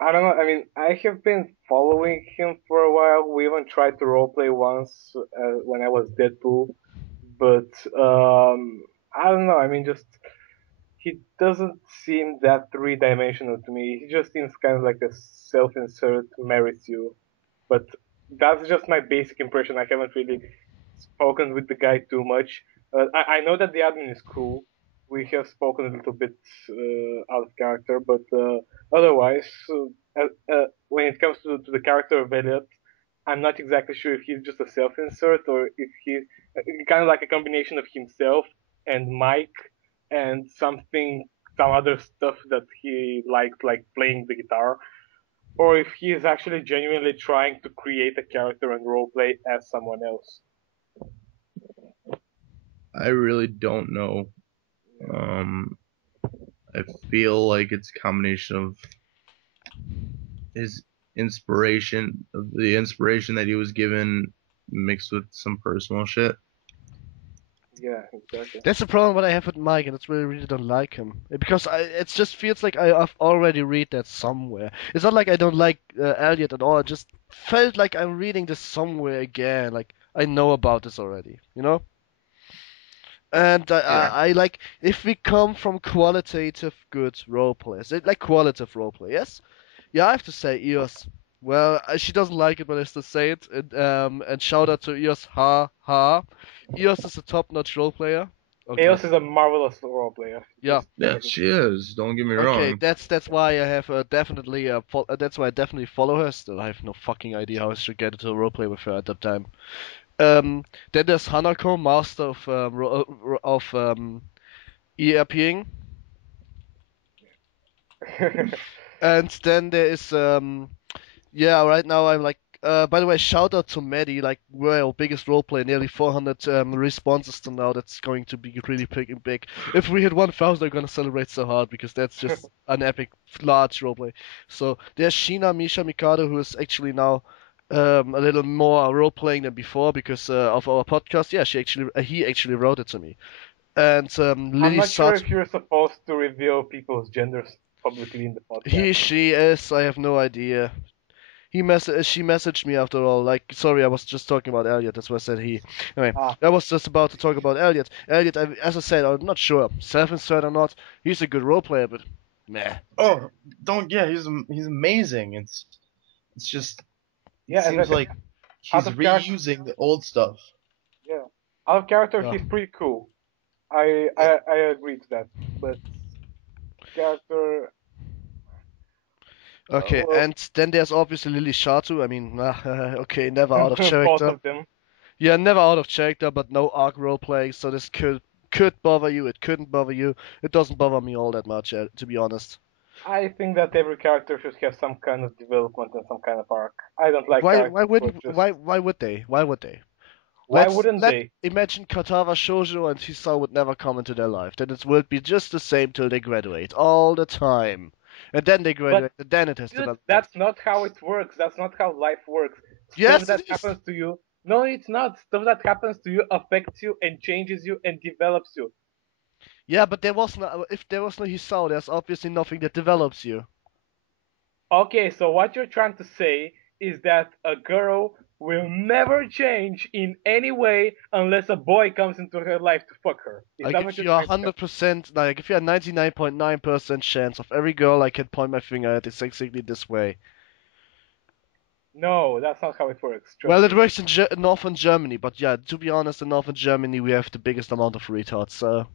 I don't know. I mean, I have been following him for a while. We even tried to roleplay once when I was Deadpool, but I don't know. I mean, just he doesn't seem that three-dimensional to me. He just seems kind of like a self-insert marries you. But that's just my basic impression. I haven't really spoken with the guy too much. I know that the admin is cool. We have spoken a little bit out of character, but otherwise, when it comes to the character of Elliot, I'm not exactly sure if he's just a self-insert or if he's kind of like a combination of himself and Mike and some other stuff that he liked, like playing the guitar, or if he is actually genuinely trying to create a character and roleplay as someone else. I really don't know. Um, I feel like it's a combination of his the inspiration that he was given, mixed with some personal shit. Yeah, exactly. That's the problem what I have with Mike, and that's why I really don't like him. Because it just feels like I've already read that somewhere. It's not like I don't like Elliot at all. It just felt like I'm reading this somewhere again. Like I know about this already, you know? And Yeah, I like if we come from qualitative good role players, like qualitative role play, yes? Yeah, I have to say EOS. Well, she doesn't like it, but I still say it. And shout out to EOS. Ha ha. EOS is a top-notch role player. Oh god. Eos is a marvelous role player. Yeah. yeah, she is. Don't get me Okay, wrong. that's why I have definitely that's why I definitely follow her. Still, I have no fucking idea how I should get into a roleplay with her at that time. Then there's Hanako, master of ERPing, and then there is yeah. Right now I'm like. By the way, shout out to Maddie, like we're our biggest roleplay, nearly 400 responses to now. That's going to be really big. If we hit 1,000, I'm gonna celebrate so hard because that's just an epic, large roleplay. So there's Sheena, Misha, Mikado, who is actually now a little more role playing than before because of our podcast. Yeah, he actually wrote it to me. And I'm Lily not sure Sat, if you're supposed to reveal people's genders publicly in the podcast. she is. I have no idea. She messaged me after all. Like, sorry, I was just talking about Elliot. That's why I said he. Anyway, Ah, I was just about to talk about Elliot. Elliot, as I said, I'm not sure, self-insert or not. He's a good role player, but meh. Oh, don't. Yeah, he's amazing. It's just it yeah, as I seems said, like out he's of character, reusing the old stuff. yeah, out of character, Yeah. he's pretty cool. I agree to that, but character, Okay, well, and then there's obviously Lily Shatu. I mean, okay, never out of both character. of them. Yeah, never out of character, but no arc role playing, so this could bother you. It couldn't bother you. It doesn't bother me all that much, to be honest. I think that every character should have some kind of development and some kind of arc. I don't like Why characters who are wouldn't just. why would they? Why would they? Why wouldn't Let they? imagine Katawa Shoujo and Hisao would never come into their life. Then it would be just the same till they graduate all the time, and then they But graduate, and then it has dude, development. that's not how it works. That's not how life works. Stuff Yes, it that is. happens to you. No, it's not. Stuff that happens to you affects you and changes you and develops you. Yeah, but there was no. If there was no Hisao, there's obviously nothing that develops you. Okay, so what you're trying to say is that a girl will never change in any way unless a boy comes into her life to fuck her. Is I that what give you're you a trying to say? 100%, like if you have 99.9% chance of every girl I can point my finger at is exactly this way. No, that's not how it works. Well, Trust it me. works in northern Germany, but yeah, to be honest, in northern Germany we have the biggest amount of retards. So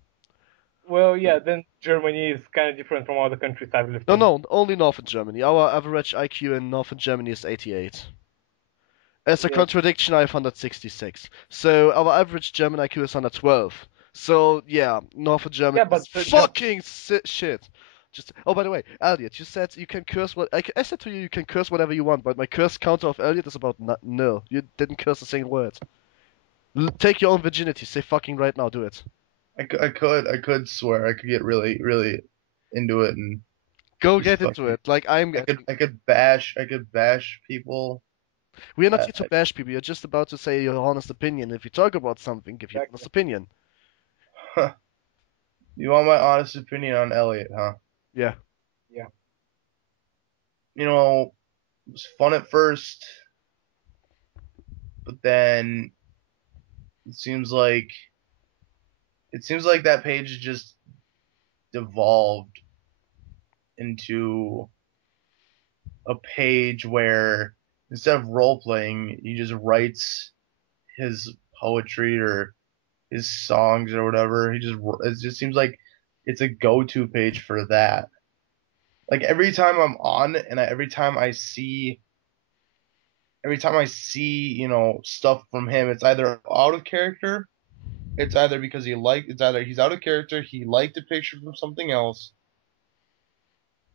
Well, yeah, then Germany is kind of different from other countries I've lived no, in. no, only northern Germany. Our average IQ in northern Germany is 88. As a Yeah, contradiction, I have 166. So our average German IQ is 112. So yeah, northern Germany yeah, is but fucking shit. Just by the way, Elliot, you said you can curse what I said to you. You can curse whatever you want, but my curse counter of Elliot is about nil. You didn't curse a single word. Take your own virginity. Say fucking right now. Do it. I could swear I could get really really into it and Go just get into fucking it. Like I'm. I could bash people. We are not Uh, here to bash people. You're just about to say your honest opinion. If you talk about something, give your honest exactly. opinion. you want my honest opinion on Elliot, huh? Yeah. Yeah. You know, it was fun at first, but then it seems like that page just devolved into a page where instead of role playing, he just writes his poetry or his songs or whatever. It just seems like it's a go-to page for that. Like every time I'm on and every time I see, stuff from him, it's either out of character, it's either because it's either he's out of character, he liked a picture from something else,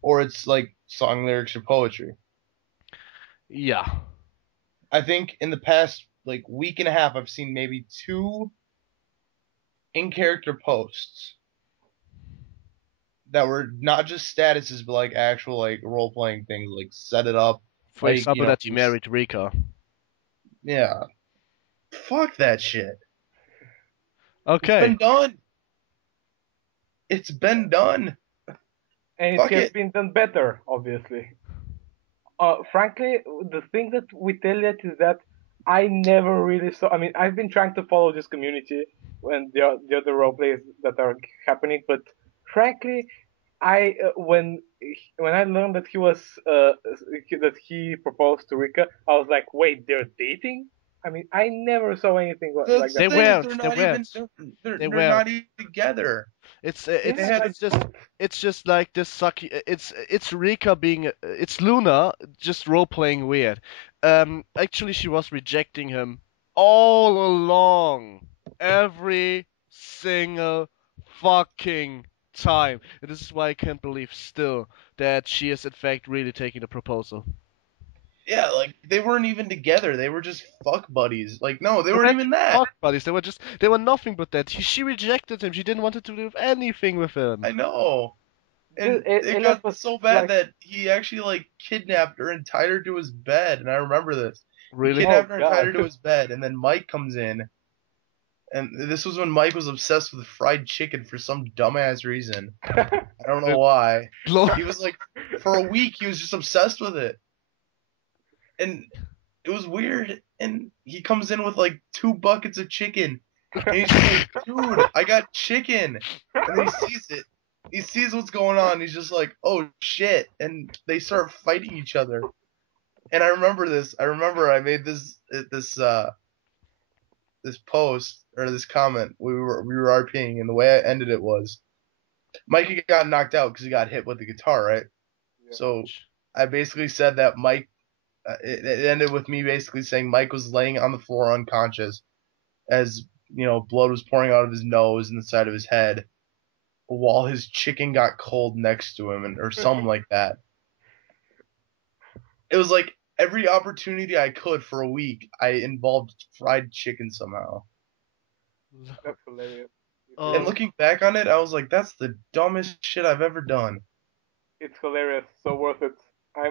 or it's like song lyrics or poetry. Yeah. I think in the past like week and a half I've seen maybe two in character posts that were not just statuses but like actual like role playing things like set it up For like example, that you married Rika. yeah, fuck that shit. It's Okay. been done. It's been done. And it Fuck has it. been done better, obviously. Frankly, the thing that with Elliot is that I never really saw. I mean, I've been trying to follow this community and the other role plays that are happening, but frankly, when I learned that that he proposed to Rika, I was like, wait, they're dating? I mean, I never saw anything like That's the that. They thing is weren't. they're They not even weren't. they're, They they're weren't. not even together. It's They Yeah, had like it's just like this sucky. It's Rika being it's Luna just role playing weird. Actually, she was rejecting him all along, every single fucking time. And this is why I can't believe still that she is in fact really taking the proposal. yeah, like they weren't even together. They were just fuck buddies. Like no, they They weren't weren't even even that. fuck buddies. They were nothing but that. She rejected him. She didn't want to do anything with him. I know. dude, And it Elliot got was so bad like, that he actually like kidnapped her and tied her to his bed. And I remember this. He Really? oh kidnapped her and tied god. her to his bed, and then Mike comes in And this was when Mike was obsessed with fried chicken for some dumbass reason. I don't know why. He was like, for a week, he was just obsessed with it. And it was weird. And he comes in with like 2 buckets of chicken. And he's just like, dude, I got chicken. And then he sees it. He sees what's going on. He's just like, oh shit. And they start fighting each other. And I remember this. I remember I made this post or this comment. We were RPing, and the way I ended it was Mikey got knocked out because he got hit with the guitar, right? Yeah. So I basically said that Mike. It ended with me basically saying Mike was laying on the floor unconscious, as blood was pouring out of his nose and the side of his head, while his chicken got cold next to him, or something like that. It was like every opportunity I could for a week, I involved fried chicken somehow. That's hilarious. And looking back on it, I was like, that's the dumbest shit I've ever done. It's hilarious, so worth it. I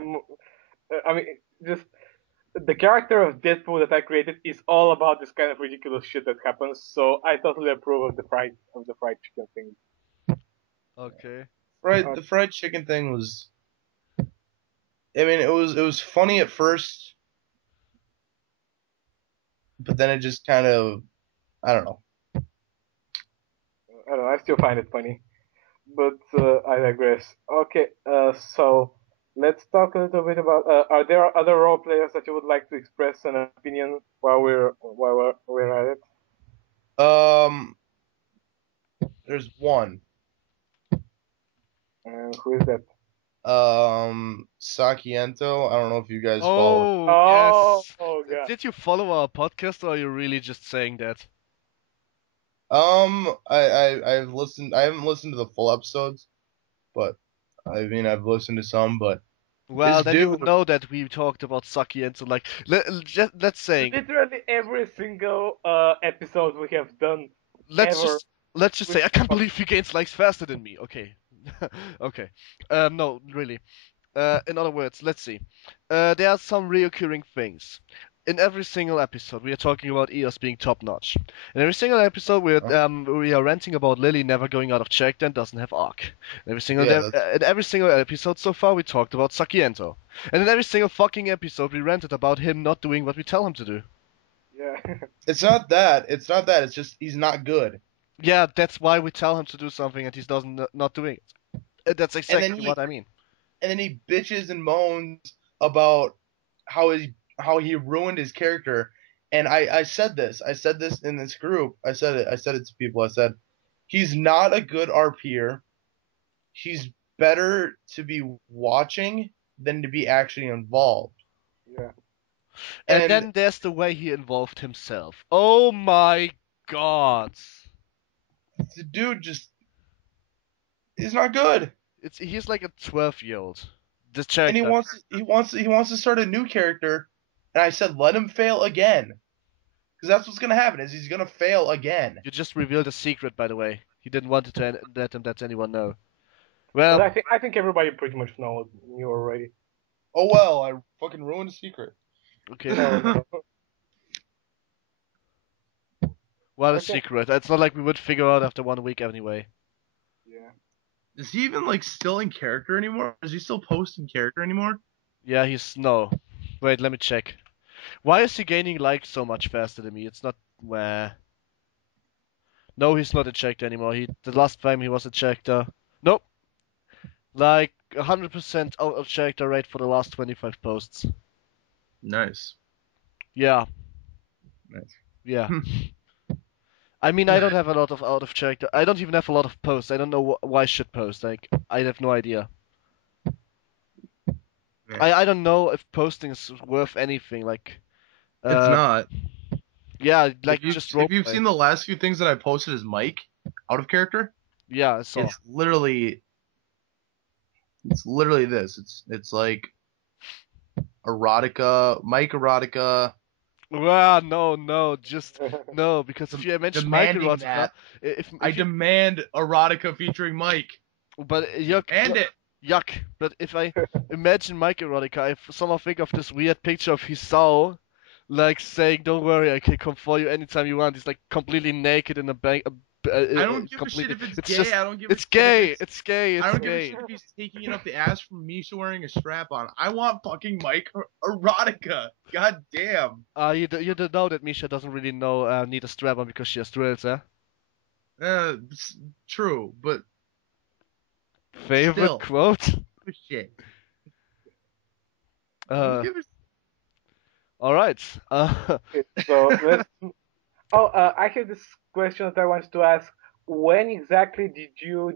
mean, just the character of Deadpool that I created is all about this kind of ridiculous shit that happens. So I totally approve of the fried chicken thing. Okay. The fried chicken thing was. I mean, it was funny at first, but then it just kind of, I don't know. I don't know. I still find it funny, but I digress. Okay, so let's talk a little bit about. Are there other role players that you would like to express an opinion while we're at it? There's one. Who is that? Sakiento. I don't know if you guys follow. Oh, yes. Oh god. Did you follow our podcast, or are you really just saying that? I've listened. I haven't listened to the full episodes, but I mean I've listened to some. But Well, this then you dude, would know that we talked about Saki and so like let's say Literally every single episode we have done let's ever. just say I can't believe he gains likes faster than me. Okay. Okay. No, really. In other words, let's see. There are some recurring things. In every single episode, we are talking about EOS being top notch. In every single episode, we are ranting about Lily never going out of character and doesn't have arc. In every single episode so far, we talked about Sakiento. And in every single fucking episode, we ranted about him not doing what we tell him to do. Yeah. It's not that. It's not that. It's just he's not good. Yeah, that's why we tell him to do something and he doesn't not doing it. That's exactly what I mean. And then he bitches and moans about how he ruined his character. And I said this in this group. I said it to people. I said, he's not a good RPer. He's better to be watching than to be actually involved. Yeah. And then there's the way he involved himself. Oh my god. The dude he's not good. He's like a 12-year-old. This And character. he wants to start a new character. And I said, let him fail again. Because that's what's gonna happen, is he's gonna fail again. You just revealed a secret, by the way. He didn't want to let anyone know. Well, but I think everybody pretty much knew already. Oh well, I fucking ruined a secret. okay. No. What a Okay. secret. It's not like we would figure out after 1 week anyway. Yeah. Is he even like still in character anymore? Is he still posting character anymore? Yeah, no. Wait, let me check. Why is he gaining likes so much faster than me? It's not where. No, he's not a checked anymore. The last time he was a checker. Nope. Like 100% out of character rate for the last 25 posts. Nice. Yeah. Nice. Yeah. I mean, I don't have a lot of out of character. I don't even have a lot of posts. I don't know why I should post. Like, I have no idea. Yeah. I don't know if posting is worth anything. Like, It's not. Yeah, like just roleplay. If you've seen the last few things that I posted as Mike, out of character. Yeah, I saw. It's literally this. It's like erotica, Mike erotica. Well, no, just no, because if you mention Mike erotica, that, if I demand erotica featuring Mike. But yuck, And it. yuck. But if I imagine Mike erotica, I somehow think of this weird picture of Hisao like saying, "Don't worry, I can come for you anytime you want." He's like completely naked in a bank. I don't give a shit Completely. if it's It's gay. just. I don't give a It's shit if gay. it's. It's gay. I It's don't give a gay. shit if he's taking it up the ass from Misha wearing a strap on. I want fucking Mike erotica. God damn. You don't know that Misha doesn't really know need a strap on because she has drills, eh? True, but Favorite still, quote? shit. Uh, Give a all right. Okay, so let's. Oh, I have this question that I want to ask. When exactly did you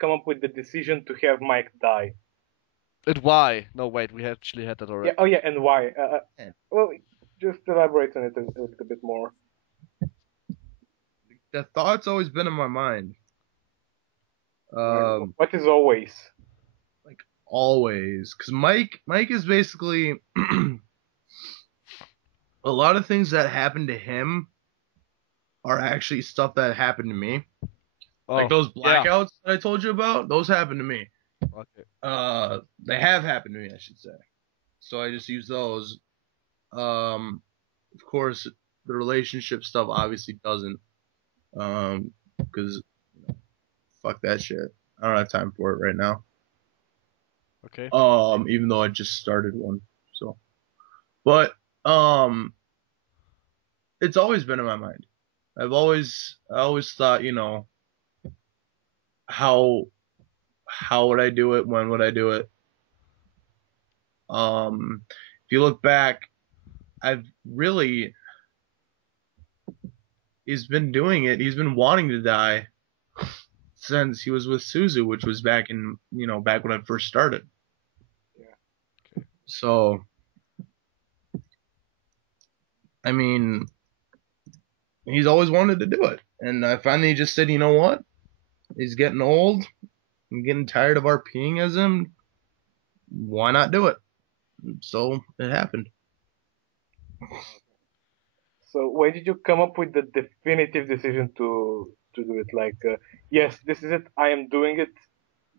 come up with the decision to have Mike die? And why? No, wait, we actually had that Yeah. already. Oh, yeah, and why? And Well, just elaborate on it a little bit more. the thought's always been in my mind. What is always? Like always, because Mike is basically a lot of things that happen to him are actually stuff that happened to me. Like Oh, those yeah. blackouts that I told you about, those happened to me. Okay. They have happened to me, I should say. So I just use those. Of course, the relationship stuff obviously doesn't. Because fuck that shit. I don't have time for it right now. Okay. Even though I just started one. So, but it's always been in my mind. I always thought, how would I do it? When would I do it? If you look back, I've really he's been doing it. He's been wanting to die since he was with Suzu, which was back back when I first started. Yeah. Okay. So, I mean, he's always wanted to do it, and I finally just said, you know what? He's getting old. I'm getting tired of RPing as him. Why not do it? So it happened. So when did you come up with the definitive decision to do it? Like, yes, this is it. I am doing it.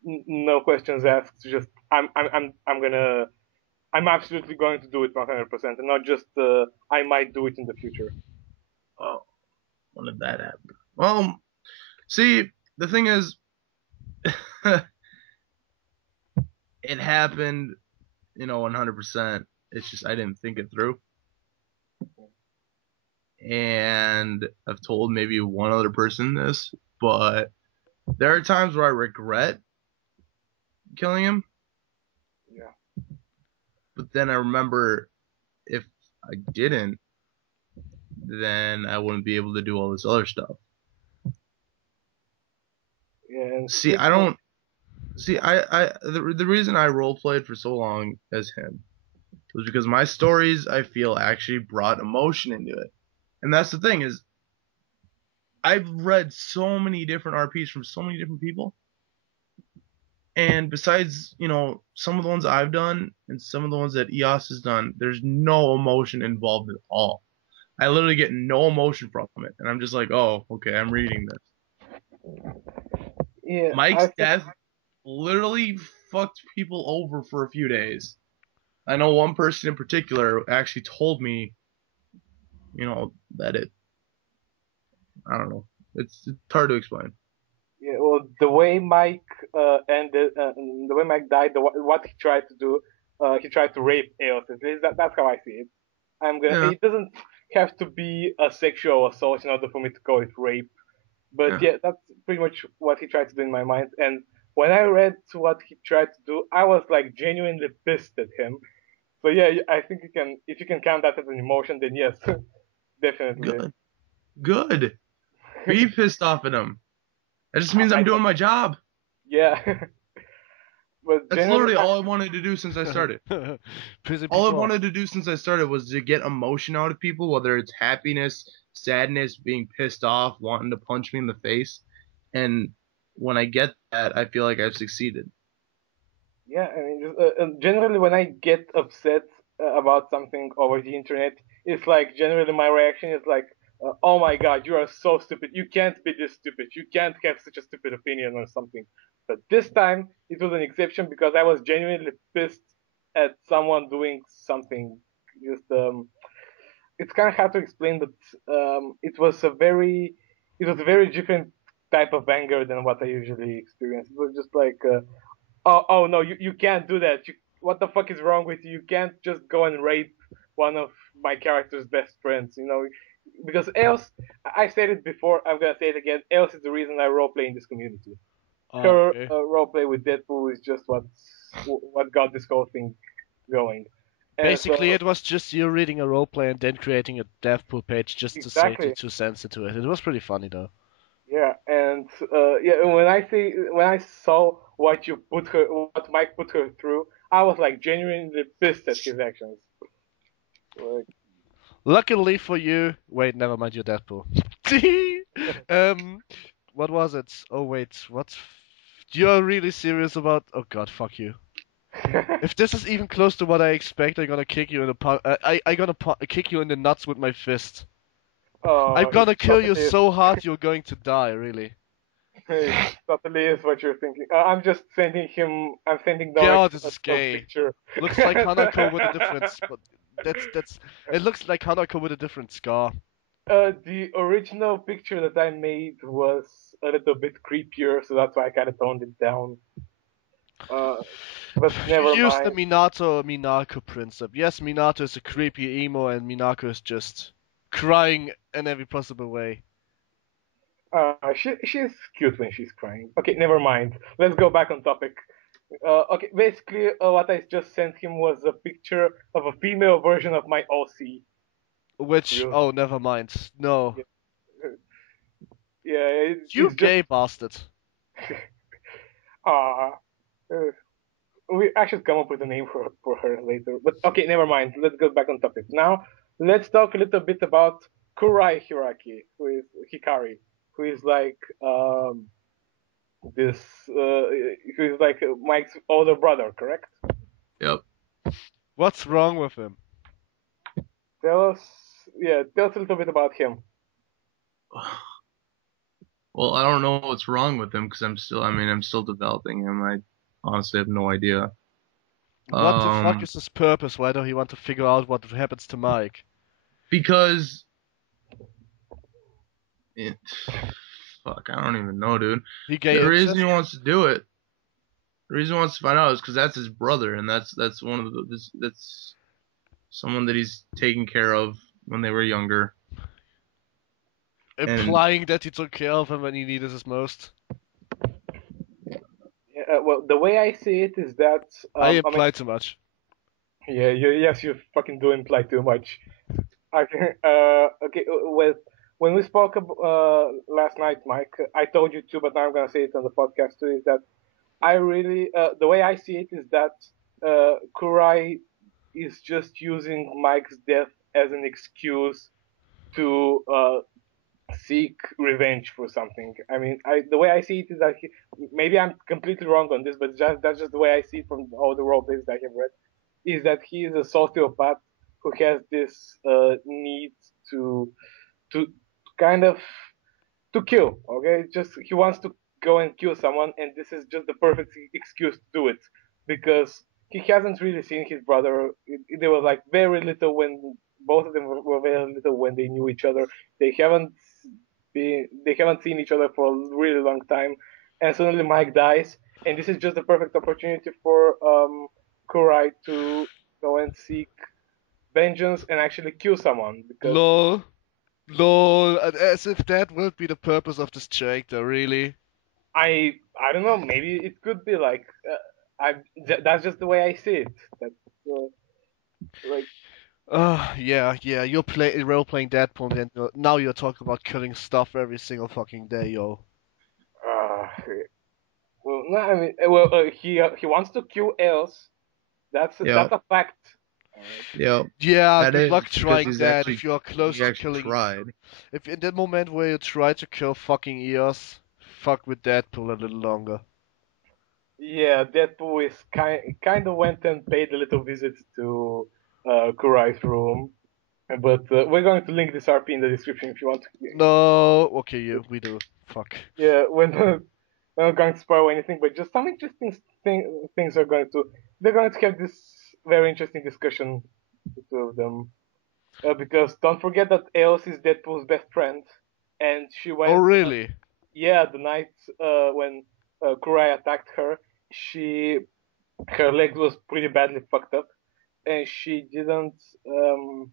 No questions asked. Just I'm absolutely going to do it 100%, and not just I might do it in the future. Oh, when did that happen? Well, see, the thing is, it happened, 100%. It's just I didn't think it through. And I've told maybe one other person this, but there are times where I regret killing him. Yeah. But then I remember if I didn't, then I wouldn't be able to do all this other stuff. Yeah. And See, I don't. See, the reason I role played for so long as him was because my stories, I feel, actually brought emotion into it. And that's the thing is, I've read so many different RPs from so many different people. And besides, some of the ones I've done and some of the ones that EOS has done, there's no emotion involved at all. I literally get no emotion from it. And I'm just like, oh, okay, I'm reading this. Yeah. Mike's death literally fucked people over for a few days. I know one person in particular actually told me, that I don't know. It's hard to explain. Yeah, well, the way Mike ended, the way Mike died, what he tried to do, he tried to rape Eos. At least that's how I see it. Yeah. It doesn't have to be a sexual assault in order for me to call it rape, but Yeah. yeah, that's pretty much what he tried to do in my mind. And when I read what he tried to do, I was like genuinely pissed at him. So yeah, I think if you can count that as an emotion, then yes, definitely. Good. Be pissed off at him. That just means I'm doing my job. Yeah. But That's literally all I wanted to do since I started. All I wanted to do since I started was to get emotion out of people, whether it's happiness, sadness, being pissed off, wanting to punch me in the face. And when I get that, I feel like I've succeeded. Yeah, I mean, generally when I get upset about something over the internet, it's like generally my reaction is like, "Oh my God, you are so stupid! You can't be this stupid! You can't have such a stupid opinion or something." But this time it was an exception because I was genuinely pissed at someone doing something. Just it's kind of hard to explain, but it was a very different type of anger than what I usually experience. It was just like, oh no, you can't do that. What the fuck is wrong with you? You can't just go and rape one of my character's best friends, because else, I said it before, I'm gonna say it again. Else is the reason I roleplay in this community. Her Okay. roleplay with Deadpool is just what got this whole thing going. And Basically, so it was just you reading a roleplay and then creating a Deadpool page just to say exactly, 2 cents into it. It was pretty funny though. yeah, and yeah, when I saw what Mike put her through, I was like genuinely pissed at his actions. Like, Luckily for you, wait, never mind, you're Deadpool. um, what was it? Oh wait, what? You're really serious about? Oh god, fuck you. If this is even close to what I expect, I'm gonna kick you in the kick you in the nuts with my fist. I'm it gonna kill you totally is. so hard you're going to die, really. It totally is what you're thinking. I'm just sending him. I'm sending Norek God, this is a gay. picture. Looks like Hanako with a difference, but that's. It looks like Hanako with a different scar. The original picture that I made was a little bit creepier, so that's why I kind of toned it down. Uh, but never You used the mind. Minato principle. Yes, Minato is a creepy emo, and Minako is just crying in every possible way. She's cute when she's crying. Okay, never mind. Let's go back on topic. Okay, basically, what I just sent him was a picture of a female version of my OC. Which, You, oh, never mind. No, yeah, yeah, you it's just. gay bastard. Ah, I should come up with a name for her later. But okay, never mind. Let's go back on topic. Now, let's talk a little bit about Kurai Hiraki, who is Hikari, who is like this, who is like Mike's older brother, correct? Yep. What's wrong with him? Tell us, yeah, tell us a little bit about him. Well, I don't know what's wrong with him because I'm still developing him. I honestly have no idea. What the fuck Um, is his purpose? Why do he want to figure out what happens to Mike? because it, fuck, I don't even know, dude. He gay The reason incest? he wants to do it, the reason he wants to find out is because that's his brother, and that's one of that's someone that he's taken care of when they were younger. And Implying that he took care of him when he needed us most. Yeah, well, the way I see it is that I I mean, imply too much. yeah, yes, you fucking do imply too much. Okay, okay. Well, when we spoke last night, Mike, I told you too, but now I'm gonna say it on the podcast too. Is that I really the way I see it is that Kurai is just using Mike's death as an excuse to seek revenge for something. I mean, the way I see it is that maybe I'm completely wrong on this, but that's just the way I see it from all the role plays that I have read. Is that he is a sociopath who has this need to to kind of to kill. Okay, just he wants to go and kill someone, and this is just the perfect excuse to do it because he hasn't really seen his brother. They were like very little when both of them were very little when they knew each other. They haven't they haven't seen each other for a really long time, and suddenly Mike dies, and this is just the perfect opportunity for Kurai to go and seek vengeance and actually kill someone because Lol. Lol. As if that would be the purpose of this character, really. I don't know. Maybe it could be like that's just the way I see it. That uh, like Yeah. You're role playing Deadpool, and now you're talking about killing stuff every single fucking day, yo. uh, well, no, I mean, he wants to kill else. That's yep, a fact. Alright. yep, Yeah, that good luck is because trying that if you're close he to actually killing. tried. If in that moment where you try to kill fucking ears, fuck with Deadpool a little longer. Yeah, Deadpool is kind of went and paid a little visit to Kurai's room, but we're going to link this RP in the description if you want to. No, okay, yeah, we do. Fuck. Yeah, we're not going to spoil anything, but just some interesting things are going to. They're going to have this very interesting discussion, the two of them. Because don't forget that Eos is Deadpool's best friend, and she Oh, went. really? Yeah, the night when Kurai attacked her, her leg was pretty badly fucked up, and um,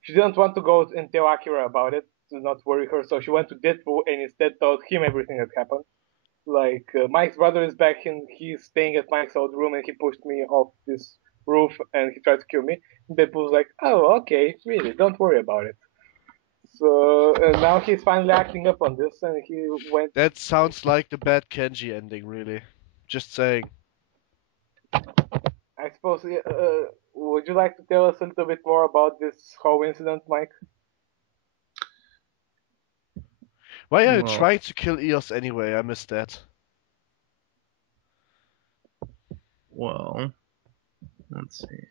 she didn't want to go and tell Akira about it to not worry her. So she went to Deadpool and instead told him everything that happened. Like Mike's brother is back and he's staying at Mike's old room and he pushed me off this roof and he tried to kill me. Deadpool's like, oh okay, really, don't worry about it. So now he's finally acting up on this and he went. That sounds like the bad Kenji ending, really. Just saying. I suppose. Would you like to tell us a little bit more about this whole incident, Mike? Why are you Well, trying to kill Eos anyway? I missed that. well, let's see.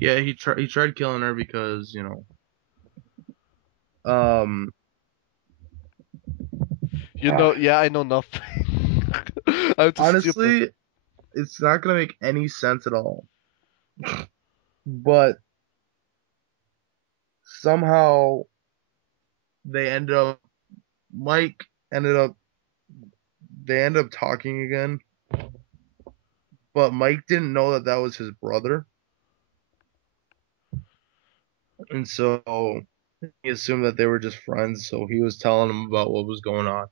Yeah, he tried killing her because, you know, You know, yeah, I know nothing. I'm too stupid. honestly, it's not gonna make any sense at all. But somehow they ended up Mike ended up they ended up talking again, but Mike didn't know that that was his brother, and so he assumed that they were just friends. So he was telling him about what was going on,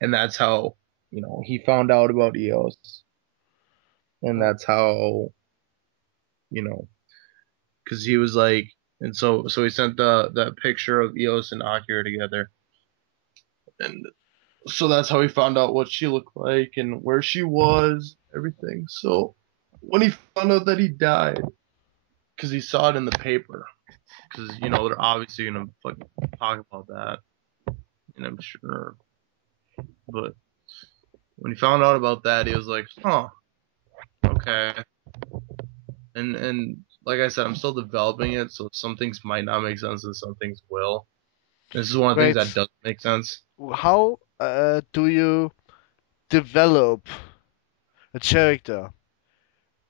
and that's how he found out about Eos, and that's how you know because he was like, and so he sent that picture of Eos and Akira together, and so that's how he found out what she looked like and where she was, everything. So when he found out that he died, because he saw it in the paper, because they're obviously gonna fucking talk about that, and I'm sure. But when he found out about that, he was like, "Huh, okay." And like I said, I'm still developing it, so some things might not make sense and some things will. This is one of the things Wait, that doesn't make sense. how do you develop a character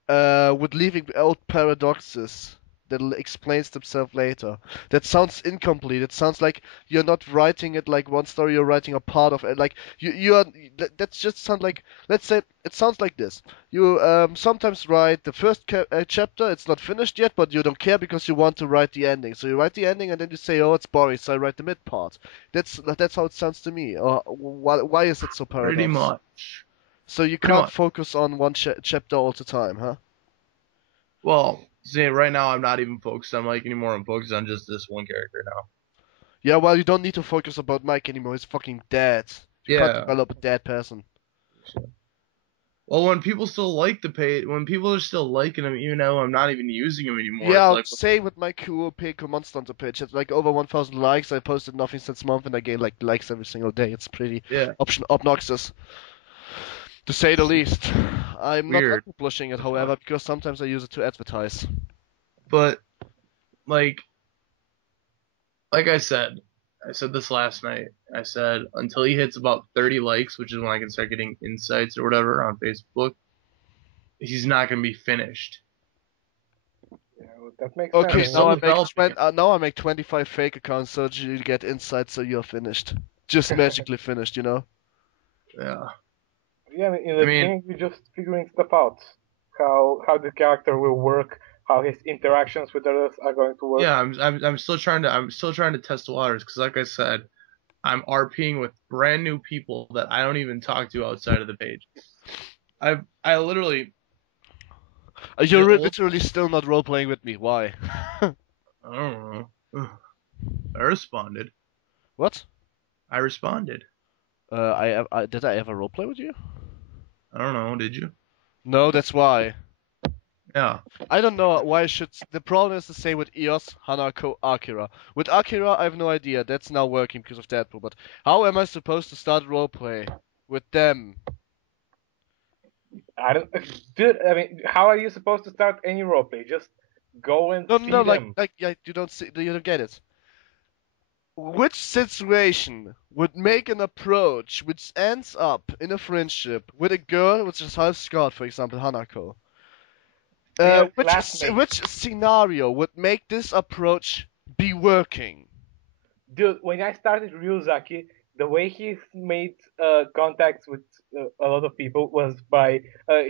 with leaving out paradoxes that explains themselves later? That sounds incomplete. It sounds like you're not writing it like one story. You're writing a part of it. Like you are. That's just sound like. Let's say it sounds like this. You sometimes write the first chapter. It's not finished yet, but you don't care because you want to write the ending. So you write the ending and then you say, "Oh, it's boring," so I write the mid part. That's how it sounds to me. Or why is it so Pretty paradox? much. So you Pretty can't much. focus on one chapter all the time, huh? Well, see, right now I'm not even focused on Mike anymore. I'm focused on just this one character now. Yeah, well, you don't need to focus about Mike anymore. He's fucking dead. You can't Yeah. develop a dead person. Well, when people still like the page, when people are still liking him, even though I'm not even using him anymore, Yeah, it's I'll like, say with my Pico Monster Hunter page, it's like over 1,000 likes. I posted nothing since month, and I gain like likes every single day. It's pretty yeah, obnoxious, to say the least. I'm not weird. publishing it, The however, fuck? because sometimes I use it to advertise. But like, I said this last night. I said until he hits about 30 likes, which is when I can start getting insights or whatever on Facebook, he's not gonna be finished. Yeah, that makes Okay, I'm sense. still developing it. now I make 25 fake accounts so you get insights, so you're finished, just magically finished, you know. Yeah. Yeah, I mean, in I the mean, beginning we're just figuring stuff out, how the character will work, how his interactions with others are going to work. yeah. I'm still trying to test the waters because, like I said, I'm RPing with brand new people that I don't even talk to outside of the page. I literally You're the old literally still not role playing with me. Why? I don't know. I responded. What? I responded. I did I ever roleplay with you? I don't know. Did you? No, that's why. Yeah. I don't know why I should. The problem is the same with Eos, Hanako, Akira. With Akira, I have no idea. That's now working because of Deadpool. But how am I supposed to start roleplay with them? I don't, dude. I mean, how are you supposed to start any roleplay? Just go and No, no, see no. them. Yeah, you don't see. You don't get it. Which situation would make an approach which ends up in a friendship with a girl which is half Scot, for example, Hanako? are Which classmates. which scenario would make this approach be working? Dude, when I started Ryuzaki, the way he made contacts with a lot of people was by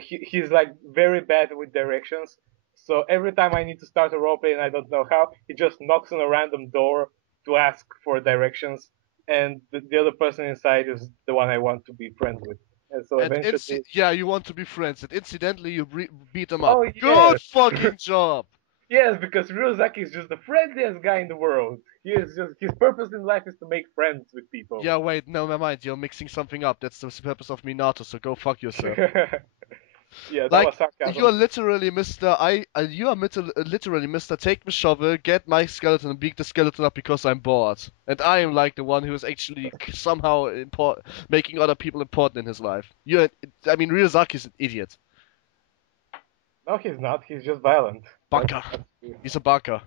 he's like very bad with directions. So every time I need to start a roleplay and I don't know how, he just knocks on a random door to ask for directions, and the other person inside is the one I want to be friends with. And so And eventually, yeah, you want to be friends, and incidentally you beat them up. oh Good yes, fucking job. yes, because Ryuzaki is just the friendliest guy in the world. He is just his purpose in life is to make friends with people. Yeah, wait, no, never mind. You're mixing something up. That's the purpose of Minato. So go fuck yourself. Yeah, that was Like, sarcasm. you are literally Mr. You are literally Mr. Take the shovel, get my skeleton, and beat the skeleton up because I'm bored. And I am like the one who is actually somehow making other people important in his life. I mean, Ryozaki's an idiot. No, he's not. He's just violent. Baka. He's a baka.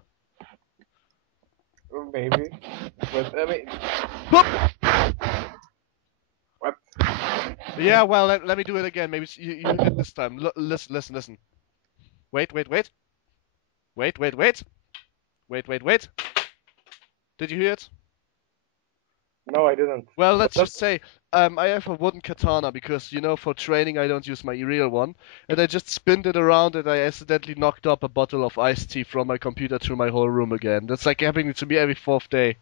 Maybe, but I mean, what? Yeah, well, let me do it again. Maybe you hear it this time. Listen. Wait. Wait. Did you hear it? No, I didn't. Well, let's What's just say I have a wooden katana because, for training I don't use my real one. And I just spinned it around and I accidentally knocked up a bottle of iced tea from my computer through my whole room again. That's like happening to me every fourth day.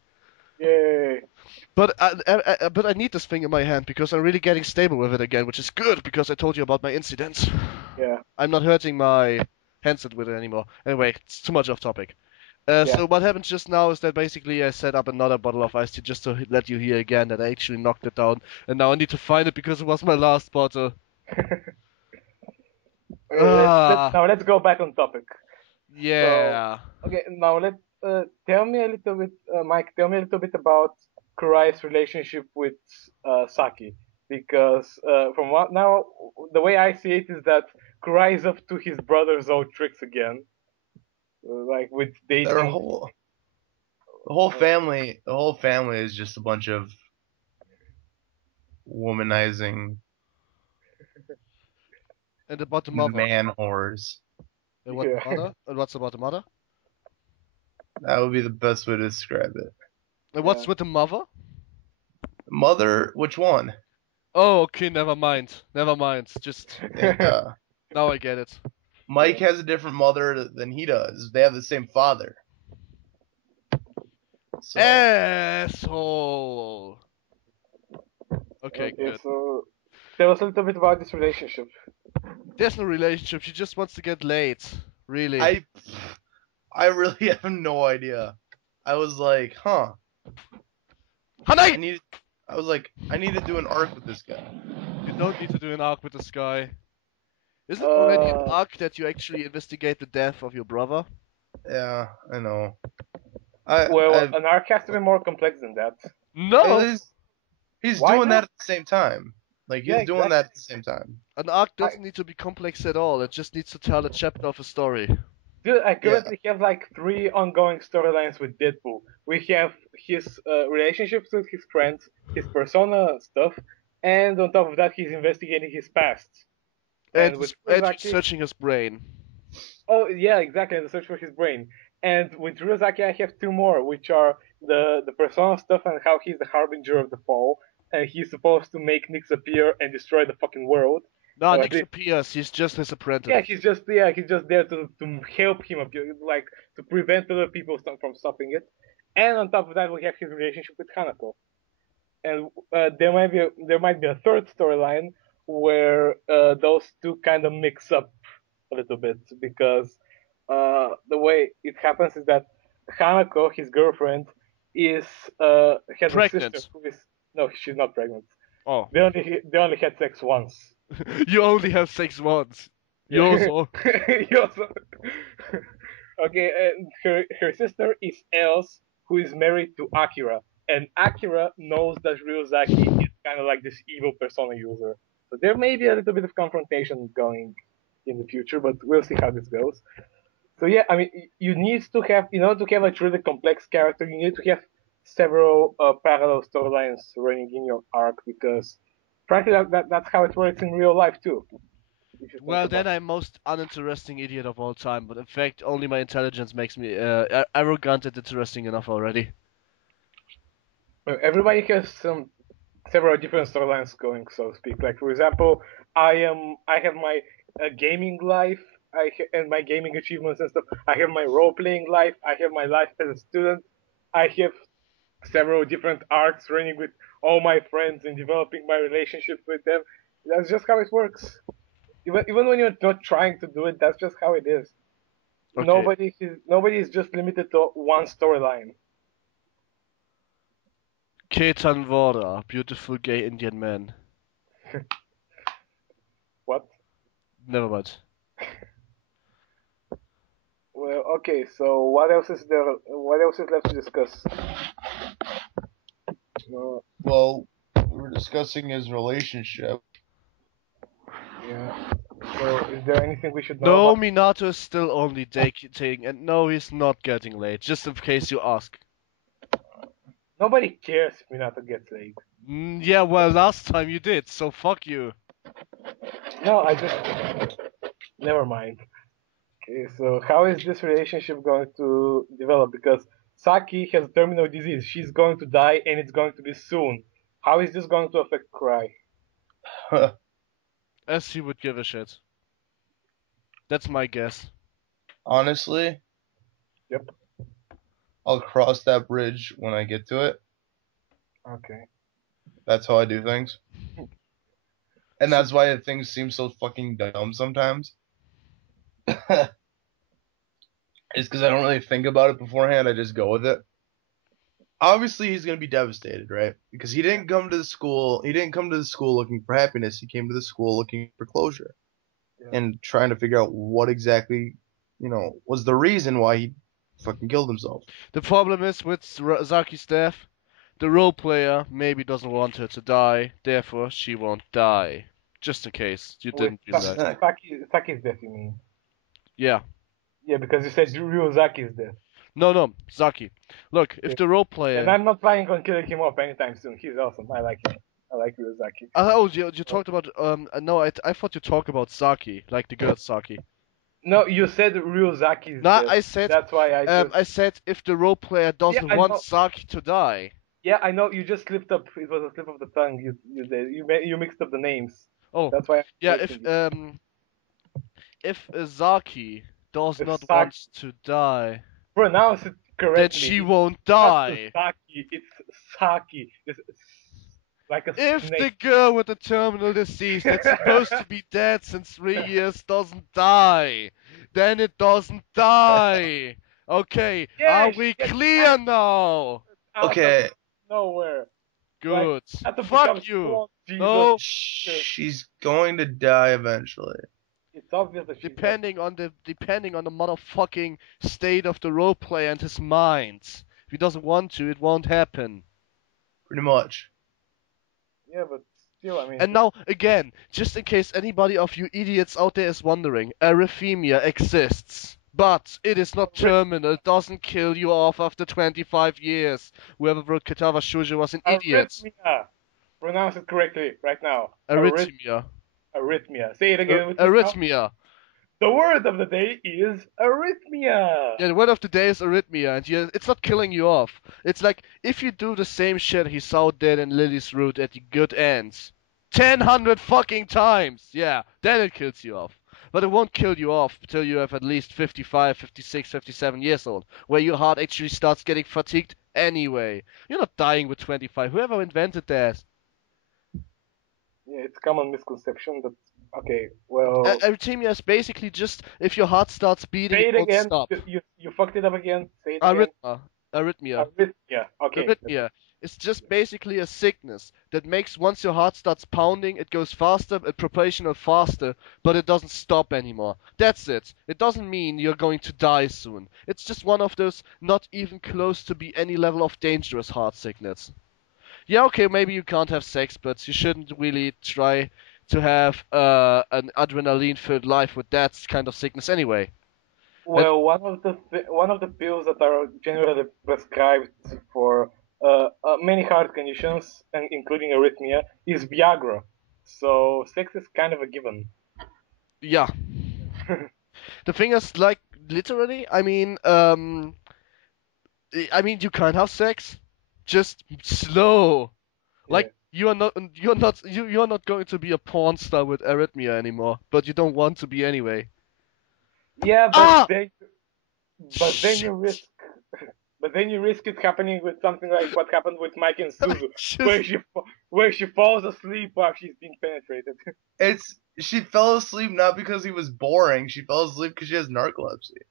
Yay! But but I need this thing in my hand because I'm really getting stable with it again, which is good because I told you about my incidents. Yeah, I'm not hurting my handset with it anymore. Anyway, it's too much off topic. yeah. So what happened just now is that basically I set up another bottle of iced tea just to let you hear again that I actually knocked it down, and now I need to find it because it was my last bottle. Okay, now let's go back on topic. Yeah. Okay, now tell me a little bit, Mike. Tell me a little bit about Kurai's relationship with Saki, because from what now the way I see it is that Kurai is up to his brother's old tricks again, like with Their dating. whole the whole family is just a bunch of womanizing And about the mother. man whores. And what Yeah. the mother? And what's about the mother? That would be the best way to describe it. And what's Yeah. with the mother? Mother, which one? Oh, okay, never mind. Never mind. Just And, now I get it. Mike has a different mother than he does. They have the same father. So Asshole. Okay, good. So tell us a little bit about this relationship. There's no relationship. She just wants to get laid. Really. I really have no idea. I was like, huh. Honey! I was like, I need to do an arc with this guy. You don't need to do an arc with this guy. Isn't it already an arc that you actually investigate the death of your brother? Yeah, I know. An arc has to be more complex than that. No! He's Why doing not? that at the same time. Like, he's Yeah, doing that at the same time. An arc doesn't need to be complex at all. It just needs to tell a chapter of a story. Dude, I currently have like 3 ongoing storylines with Deadpool. We have his relationships with his friends, his persona stuff, and on top of that, he's investigating his past. And with he's Ryuzaki, searching his brain. oh yeah, exactly, the search for his brain. And with Ryuzaki, I have 2 more, which are the persona stuff and how he's the harbinger of the fall, and he's supposed to make Nyx appear and destroy the fucking world. No, So Nyx appears. He's just his apprentice. yeah, he's just there to help him appear, like to prevent other people from stopping it. And on top of that, we have his relationship with Hanako. And there might be a third storyline where those two kind of mix up a little bit, because the way it happens is that Hanako, his girlfriend, has Pregnant. a sister who is no, she's not pregnant. Oh. They only had sex once. You only have sex once. You also. You also. Okay, and her sister is Else, who is married to Akira, and Akira knows that Ryuzaki is kind of like this evil persona user. So there may be a little bit of confrontation going in the future, but we'll see how this goes. So yeah, I mean, you need to have, in order to have a truly complex character, you need to have several parallel storylines running in your arc, because frankly, that's how it works in real life too. you should think Well, about. then I'm most uninteresting idiot of all time. But in fact, only my intelligence makes me arrogant and interesting enough already. Everybody has several different storylines going, so to speak. Like for example, I have my gaming life, and my gaming achievements and stuff. I have my role playing life. I have my life as a student. I have several different arcs running with all my friends and developing my relationships with them. That's just how it works. Even when you're not trying to do it, that's just how it is. Okay. Nobody is just limited to one storyline. Ketan Vora, beautiful gay Indian man. What? Never mind. Well, okay. So what else is there? What else is left to discuss? Well, we were discussing his relationship. Yeah. So is there anything we should know No, about? Minato is still only dating, and no, he's not getting laid. Just in case you ask. Nobody cares if Minato gets laid. Yeah, well, last time you did, so fuck you. No, I just. Never mind. Okay, so how is this relationship going to develop? Because Saki has terminal disease. She's going to die, and it's going to be soon. How is this going to affect Kurai? As he would give a shit. That's my guess. Honestly, Yep. I'll cross that bridge when I get to it. Okay. That's how I do things. And that's why things seem so fucking dumb sometimes. It's because I don't really think about it beforehand. I just go with it. Obviously, he's gonna be devastated, right? Because he didn't come to the school. He didn't come to the school looking for happiness. He came to the school looking for closure, Yeah. and trying to figure out what exactly, was the reason why he fucking killed himself. The problem is with Zaki's death, the role player maybe doesn't want her to die, therefore she won't die. Just in case you Wait, didn't do that. Saki's death, you mean? Yeah. Yeah, because you said Ryuzaki's death. No, Zaki. Look, if the role player. And I'm not planning on killing him off anytime soon. He's awesome. I like him. I like Ryuzaki. Oh, you talked about no, I thought you talked about Saki, like the girl Saki. No, you said Ryuzaki's No, death. I said That's why I said if the role player doesn't I want know. Saki to die. Yeah, I know. You just slipped up. It was a slip of the tongue. You did. You mixed up the names. Oh, That's why I'm yeah. correcting you. If Saki does If not Saki- want to die, Pronounce it correctly. then she won't It's not die. Saki. It's Saki. It's like a If snake. the girl with the terminal disease that's supposed to be dead since 3 years doesn't die, then it doesn't die. Okay, Yeah, are we she gets clear now? out Okay, of nowhere. Good. Like, that Fuck becomes you. full-on Jesus. No, she's going to die eventually. It's obvious that she's not. depending on the motherfucking state of the role player and his mind. If he doesn't want to, it won't happen. Pretty much. Yeah, but still, I mean. And now, again, just in case anybody of you idiots out there is wondering, arrhythmia exists. But it is not terminal, it doesn't kill you off after 25 years. Whoever wrote Katawa Shoujo was an idiot. Arrhythmia. Pronounce it correctly right now. Arrhythmia. Arrhythmia. Say it again with me now. Arrhythmia. The word of the day is arrhythmia. Yeah, the word of the day is arrhythmia, and it's not killing you off. It's like, if you do the same shit he saw dead in Lily's root at the good ends, 1,000 fucking times, yeah, then it kills you off. But it won't kill you off until you have at least 55, 56, 57 years old, where your heart actually starts getting fatigued anyway. You're not dying with 25. Whoever invented that? Yeah, it's common misconception, but okay, well. Arrhythmia is basically just if your heart starts beating, Say it won't again. stop. You fucked it up again. Say it again. Arrhythmia. Arrhythmia. Okay. Arrhythmia. It's just basically a sickness that makes once your heart starts pounding, it goes faster, proportional faster, but it doesn't stop anymore. That's it. It doesn't mean you're going to die soon. It's just one of those not even close to be any level of dangerous heart sickness. Yeah, okay, maybe you can't have sex, but you shouldn't really try to have an adrenaline-filled life with that kind of sickness anyway. Well, one of the pills that are generally prescribed for many heart conditions, and including arrhythmia, is Viagra. So sex is kind of a given. Yeah. The thing is, like, literally, you can't have sex, just slow. Yeah. Like, you're not going to be a porn star with arrhythmia anymore, but you don't want to be anyway. Yeah, Ah! but then Shit! you risk but then you risk it happening with something like what happened with Mike and Suzu, Just where she falls asleep while she's being penetrated. She fell asleep not because he was boring. She fell asleep because she has narcolepsy.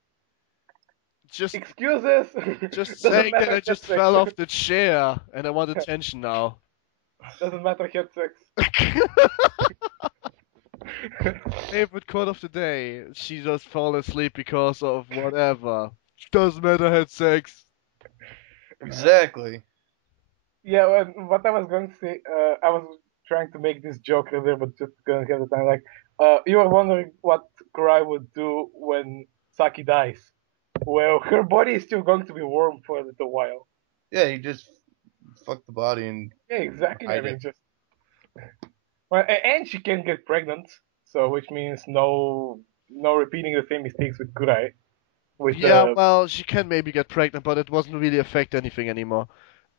just Excuses. just Doesn't saying that matter. I Had just sex. fell off the chair and I want attention now. Doesn't matter. Had sex. Favorite quote of the day. She just fall asleep because of whatever. Doesn't matter, had sex. Exactly. Yeah, what I was going to say, I was trying to make this joke earlier, but just couldn't have the time. Like, you were wondering what Kurai would do when Saki dies. Well, her body is still going to be warm for a little while. Yeah, you just fuck the body and Yeah, exactly. I hide mean, it. just well, and she can get pregnant, so which means no repeating the same mistakes with Kurai. With Yeah, well, she can maybe get pregnant, but it doesn't really affect anything anymore.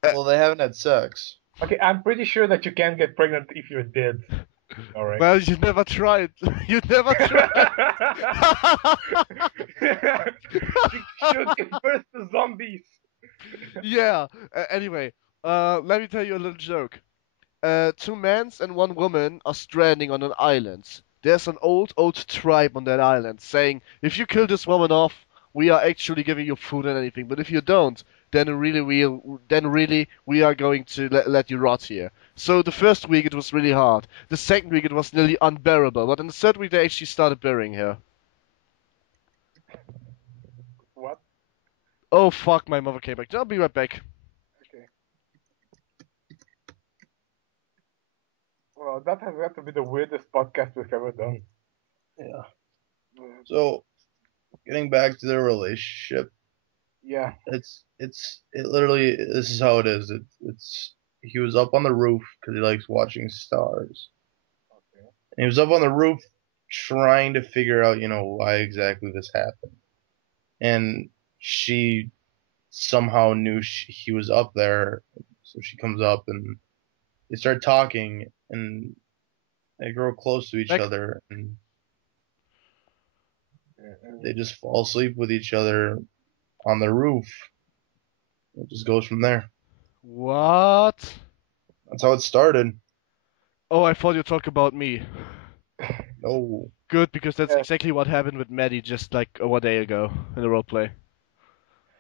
Well, they haven't had sex. okay, I'm pretty sure that you can get pregnant if you're dead. All right. Well, you never tried. You never tried. She should give birth to zombies. Yeah. Anyway, let me tell you a little joke. Two men and one woman are stranding on an island. There's an old tribe on that island saying, if you kill this woman off, we are actually giving you food and anything. But if you don't, then really we are going to let you rot here. So the first week it was really hard. The second week it was nearly unbearable. But in the third week they actually started burying her. What? Oh fuck! My mother came back. I'll be right back. Okay. Well, that has got to be the weirdest podcast we've ever done. Yeah. So, getting back to their relationship, Yeah. it literally, this is how it is. It's he was up on the roof because he likes watching stars. Okay. And he was up on the roof trying to figure out, why exactly this happened. And she somehow knew he was up there, so she comes up and they start talking and they grow close to each Back. other and And they just fall asleep with each other on the roof. It just goes from there. What? That's how it started. Oh, I thought you talked about me. No. Good, because that's Yeah. exactly what happened with Maddie just like a day ago in the roleplay.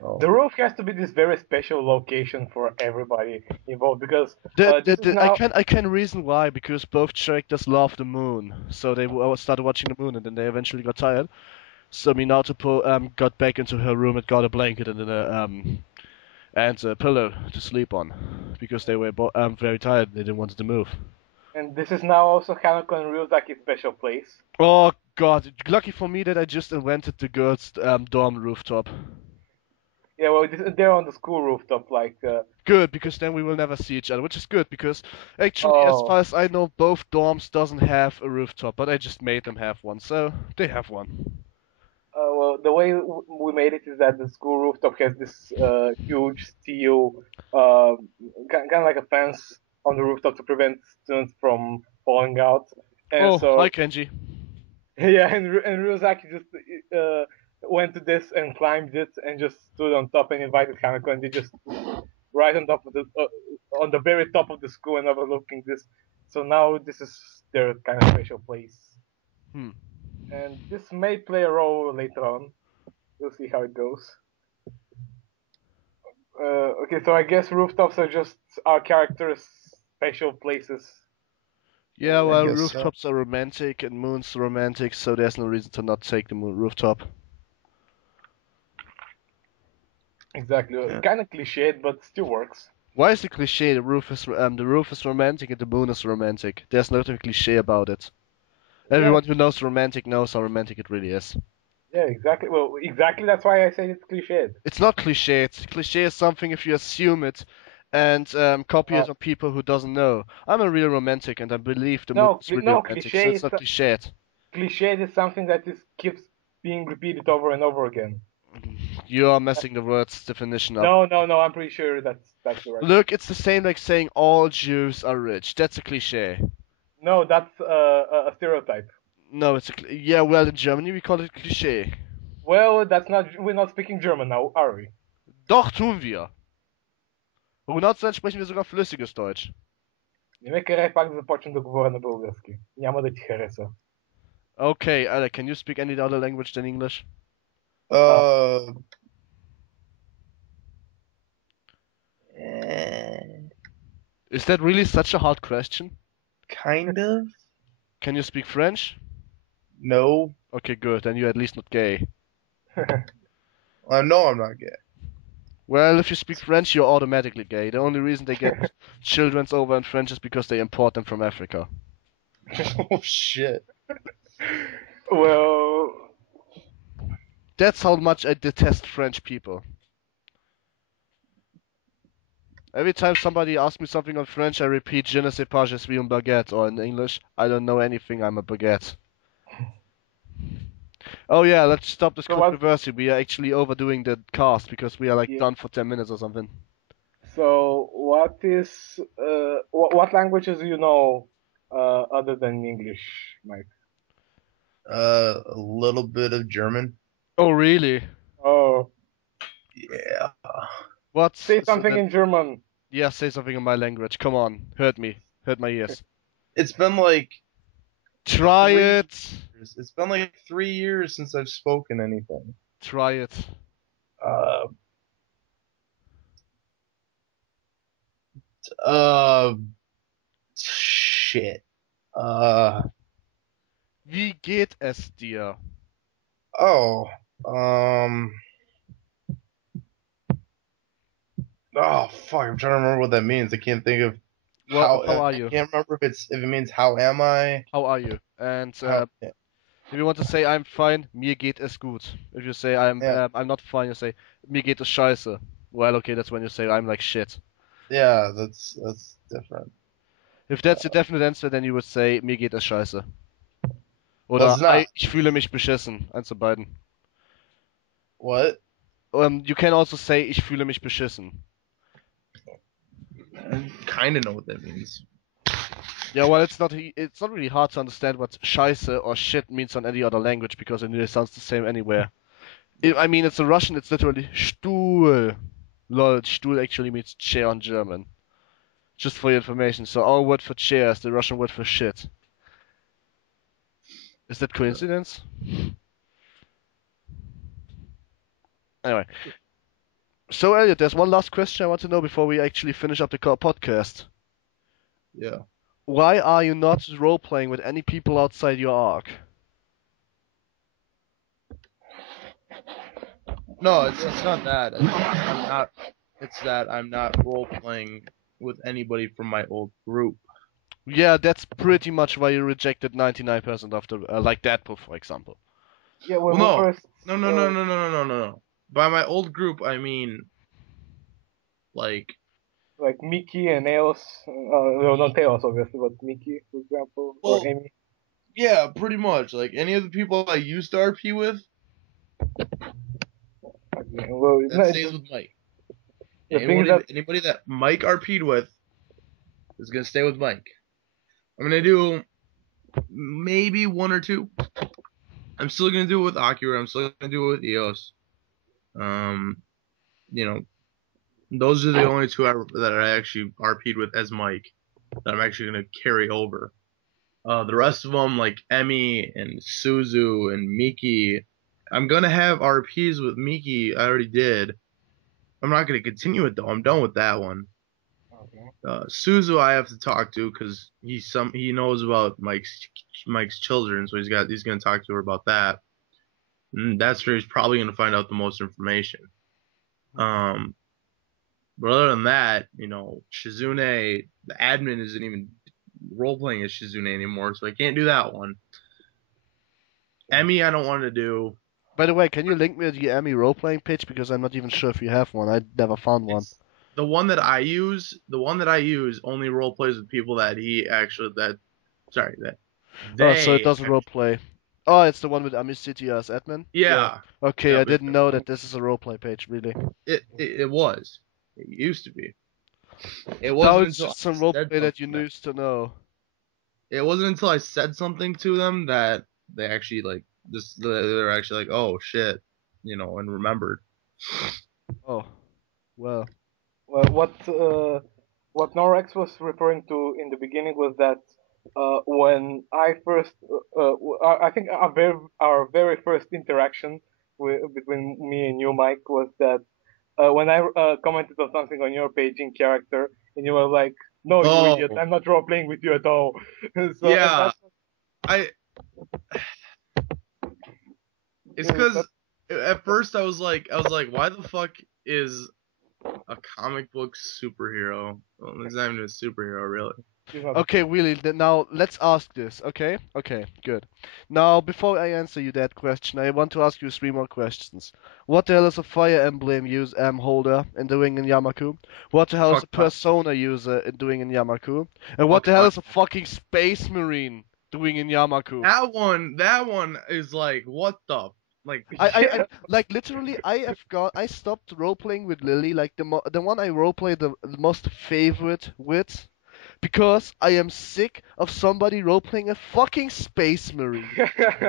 Oh. the roof has to be this very special location for everybody involved because this is now. I can reason why, because both characters love the moon, so they started watching the moon and then they eventually got tired. So Minato got back into her room and got a blanket and a pillow to sleep on, because they were very tired. They didn't want to move. And this is now also Hanako and Ryuzaki's special place. Oh god, lucky for me that I just invented the girls' dorm rooftop. Yeah, well, they're on the school rooftop, like. Good, because then we will never see each other, which is good, because actually, as far as I know, both dorms doesn't have a rooftop, but I just made them have one, so they have one. Well, the way we made it is that the school rooftop has this huge steel, kind of like a fence on the rooftop to prevent students from falling out. And Oh, so, hi Kenji. yeah, and Ryuzaki just went to this and climbed it and just stood on top and invited Hanako, and they just right on top of on the very top of the school and overlooking this. So now this is their kind of special place. And this may play a role later on. We'll see how it goes. Okay, so I guess rooftops are just our characters' special places. Yeah, I well, guess so. rooftops are romantic and moon's romantic, so there's no reason to not take the rooftop. Exactly. Yeah. Kind of cliched, but still works. Why is it cliche? The roof is romantic and the moon is romantic. There's nothing cliche about it. Everyone who knows romantic knows how romantic it really is. Yeah, exactly. Well, exactly. That's why I say it's cliched. It's not cliche. Cliche is something if you assume it and copy it on people who doesn't know. I'm a real romantic and I believe the moon is really romantic, so it's not cliched. Cliché is something that keeps being repeated over and over again. You are messing the words definition up. No, I'm pretty sure that's the right. Look, it's the same like saying all Jews are rich. That's a cliche. No, that's a stereotype. No, it's yeah. Well, in Germany we call it cliché. Well, that's not. We're not speaking German now, are we? Doch tun wir. Um genau zu sein, sprechen wir sogar flüssiges Deutsch. Нека рай пак да започнем да говоря на български. Няма да ти хареса. Okay, Alec, can you speak any other language than English? Is that really such a hard question? Kind of. Can you speak French? No. Okay, good. Then you're at least not gay. No, I'm not gay. Well, if you speak French, you're automatically gay. The only reason they get children's over in French is because they import them from Africa. Oh shit. Well, That's how much I detest French people. Every time somebody asks me something on French, I repeat "Je ne sais pas, je suis un baguette," or in English, "I don't know anything, I'm a baguette." Oh yeah, let's stop this So what- controversy. We are actually overdoing the cast because we are like Yeah. done for 10 minutes or something. so what languages do you know other than English, Mike? A little bit of German. Oh really? Oh, Yeah. What? say something in German. Yeah, say something in my language. Come on, hurt me, hurt my ears. It's been like Try it. It's been like 3 years since I've spoken anything. Try it. Uh, shit. Wie geht es dir? Oh, oh fuck! I'm trying to remember what that means. I can't think of How are you? I can't remember if it means how am I. How are you? And How- if you want to say I'm fine, mir geht es gut. If you say I'm not fine, you say mir geht es scheiße. Well, okay, that's when you say I'm like shit. Yeah, that's different. If that's your definite answer, then you would say mir geht es scheiße. Well, Oder it's not. ich fühle mich beschissen. Eins von beiden. What? You can also say ich fühle mich beschissen. I kind of know what that means. Yeah, well, it's not really hard to understand what scheiße or shit means on any other language because it really sounds the same anywhere. I mean, it's a Russian, it's literally Stuhl. Lol, Stuhl actually means chair on German. Just for your information. So our word for chair is the Russian word for shit. Is that coincidence? Anyway. So Elliot, there's one last question I want to know before we actually finish up the podcast. Yeah. Why are you not role-playing with any people outside your arc? No, it's not that. I'm not. It's that I'm not role playing with anybody from my old group. Yeah, that's pretty much why you rejected 99% of the, like Deadpool, for example. Yeah, when Well, we first. No. By my old group, I mean like Like Mickey and Tails. No, not Tails, obviously, but Mickey, for example, Well, or Amy. yeah, pretty much like any of the people I used to RP with. Well, That no, stays with Mike. the thing is that Anybody that Mike RP'd with is gonna stay with Mike. I'm gonna do maybe one or two. I'm still gonna do it with Akira. I'm still gonna do it with EOS. You know, those are the only two that I actually RP'd with as Mike that I'm actually gonna carry over. The rest of them, like Emmy and Suzu and Miki, I'm gonna have RPs with Miki. I already did. I'm not gonna continue it though. I'm done with that one. okay. Suzu, I have to talk to because he knows about Mike's children, so he's gonna talk to her about that. And that's where he's probably gonna find out the most information. But other than that, Shizune, the admin isn't even role playing as Shizune anymore, so I can't do that one. Emmy, I don't want to do. By the way, can you link me to the Emmy role-playing page because I'm not even sure if you have one. I never found one. The one that I use only role plays with people that So it doesn't role-play. Oh, it's the one with Amicity as admin? Yeah. Okay, Yeah, I but- didn't know that this is a roleplay page, really. It was. It used to be. It That wasn't was until just some I said roleplay that you something used to know. It wasn't until I said something to them that they actually like this. They were actually like, "Oh shit," and remembered. Oh, well. Well, what Norex was referring to in the beginning was that when I first, I think our very first interaction between me and you, Mike, was that when I commented on something on your page in character, and you were like, "No, you Oh idiot! I'm not role playing with you at all." And yeah, that's I. It's uh, because that, at first I was like, why the fuck is a comic book superhero? Well, it's not even a superhero, really. is not Okay, really, now let's ask this, okay? Okay, good. Now, before I answer you that question, I want to ask you three more questions. What the hell is a Fire Emblem holder in doing in Yamaku? What the hell is a Fuck Fire- Persona user in doing in Yamaku? And what Fuck the hell Fire- is a fucking Space Marine doing in Yamaku? That one is like, what the, like, I like literally I stopped role playing with Lily, like the one I role played the most favorite with, because I am sick of somebody role playing a fucking Space Marine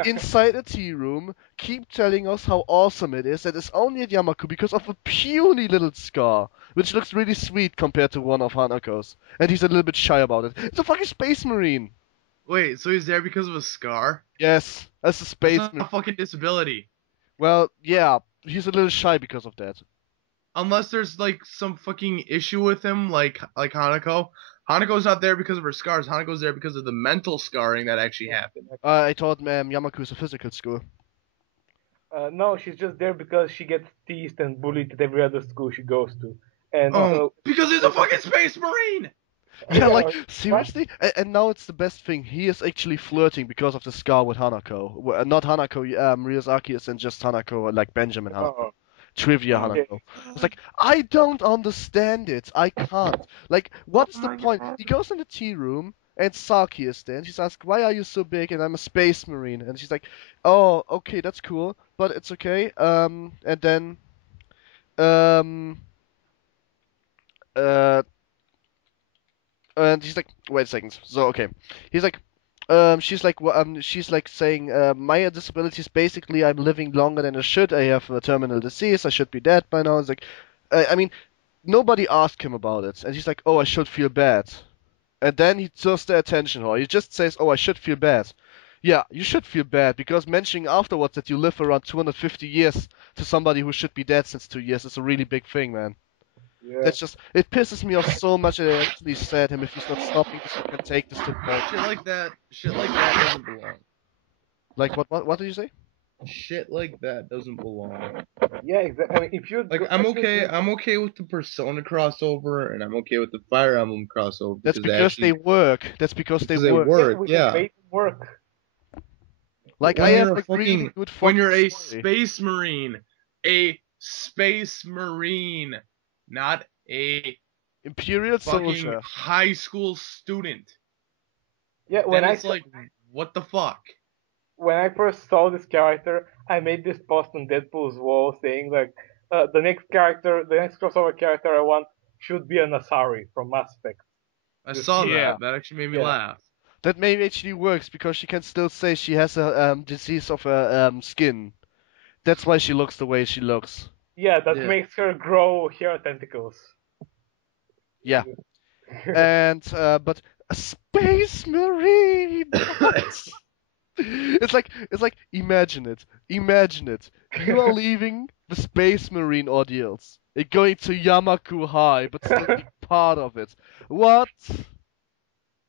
inside a tea room, keep telling us how awesome it is, that it's only at Yamaku because of a puny little scar, which looks really sweet compared to one of Hanako's, and he's a little bit shy about it. It's a fucking Space Marine. wait, so he's there because of a scar? Yes, that's a That's Space not a Marine. fucking disability. Well, yeah, he's a little shy because of that. Unless there's like some fucking issue with him, like Hanako. Hanako's not there because of her scars. Hanako's there because of the mental scarring that actually happened. I thought Yamaku is a physical school. no, she's just there because she gets teased and bullied at every other school she goes to, and Oh, because he's a fucking space marine. Yeah, like what? seriously, and now it's the best thing. He is actually flirting because of the scar with Hanako. Not Hanako, Ryuzaki isn't just Hanako, like Benjamin Hanako. Oh, Trivia okay. Hanako. It's like, I don't understand it. I can't. Like, what's the point? He goes in the tea room, and Saki is there, and she's asked, why are you so big? And I'm a space marine. And she's like, oh, okay, that's cool, but it's okay. And then, um, uh, and he's like, wait a second. So okay, he's like, she's like saying, my disability is basically I'm living longer than I should. I have a terminal disease. I should be dead by now. It's like, I mean, nobody asked him about it, and he's like, oh, I should feel bad. And then he turns the attention to her. He just says, oh, I should feel bad. Yeah, you should feel bad because mentioning afterwards that you live around 250 years to somebody who should be dead since 2 years is a really big thing, man. Yeah. That's just, it pisses me off so much that I actually said him, if he's not stopping this, you can take this to the point. Shit like that doesn't belong. Like, what did you say? Shit like that doesn't belong. Yeah, exactly. I mean, if you Like I'm okay with the Persona crossover, and I'm okay with the Fire Emblem crossover That's because because they work. That's because they work. Yeah, we can Yeah. make it work. Like, When I you're have a like really fucking- good when you're a story. space marine, not a Imperial fucking soldier. high school student. Yeah, Then it's like, what the fuck? when I first saw this character, I made this post on Deadpool's wall saying like, the next crossover character I want should be an Asari from Mass Effect. I Just- saw Yeah. that. That actually made me Yeah. laugh. That maybe actually works because she can still say she has a disease of her skin. That's why she looks the way she looks. Yeah, that Yeah. makes her grow hair tentacles. Yeah. And but a space marine. What? It's like imagine it. You are leaving the Space Marine ordeals. You're going to Yamaku High, but still being part of it. What?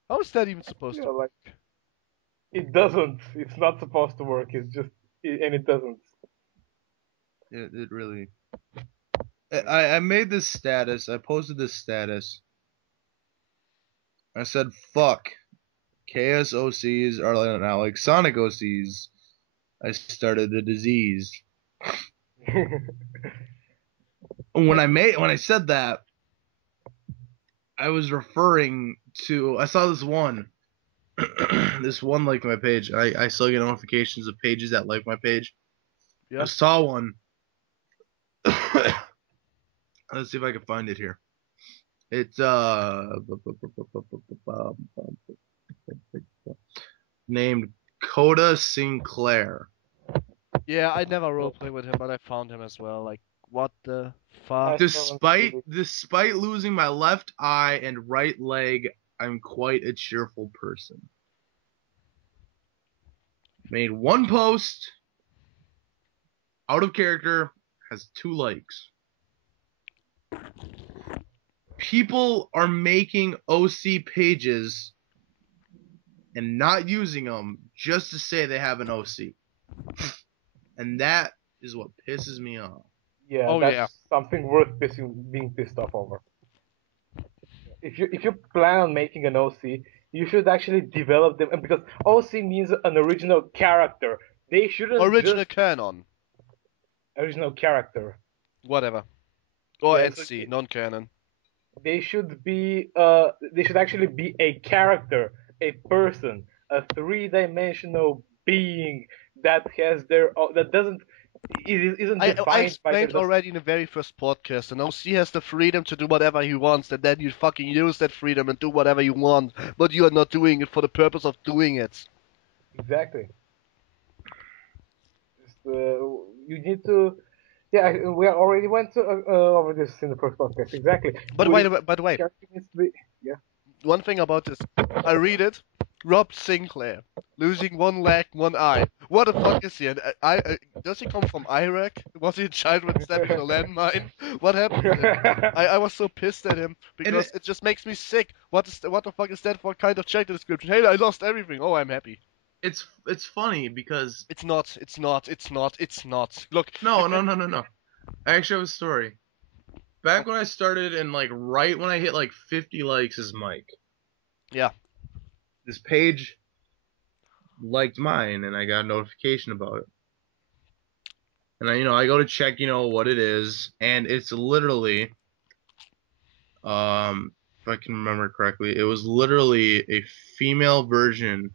How is that even supposed Yeah, to like, it doesn't. It's not supposed to work. And it doesn't. It really. I made this status. I posted this status. I said, "Fuck, KSOCs are now like Sonic OCs. I started a disease." When I said that, I was referring to. I saw this one this one liked my page. I still get notifications of pages that like my page. I Yeah. saw one. Let's see if I can find it here. It's named Coda Sinclair. Yeah, I never roleplay with him, but I found him as well. Like, what the fuck? Despite losing my left eye and right leg, I'm quite a cheerful person. Made one post, out of character, has 2 likes. People are making OC pages and not using them just to say they have an OC. And that is what pisses me off. Yeah, Oh, that's yeah. something worth being pissed off over. If you plan on making an OC, you should actually develop them, because OC means an original character. They shouldn't Original just canon. original character. Whatever. Or Yeah, NC, non-canon. They should be they should actually be a character, a person, a 3-dimensional being that has that doesn't isn't I defined by explained the already in the very first podcast, and OC has the freedom to do whatever he wants, and then you fucking use that freedom and do whatever you want, but you are not doing it for the purpose of doing it. exactly. Just, you need to. Yeah, we already went over this in the first podcast. Exactly. But wait, Character needs to be, yeah. one thing about this, I read it, Rob Sinclair, losing one leg, one eye. What the fuck is he? And does he come from Iraq? Was he a child with stabbed with a landmine? What happened to him? I was so pissed at him because it just makes me sick. What the fuck is that for kind of character description? Hey, I lost everything. Oh, I'm happy. It's funny because It's not. Look. no. I actually have a story. Back when I started and like right when I hit like 50 likes as Mike. Yeah. This page liked mine and I got a notification about it. And I go to check, what it is, and it's literally if I can remember correctly, it was literally a female version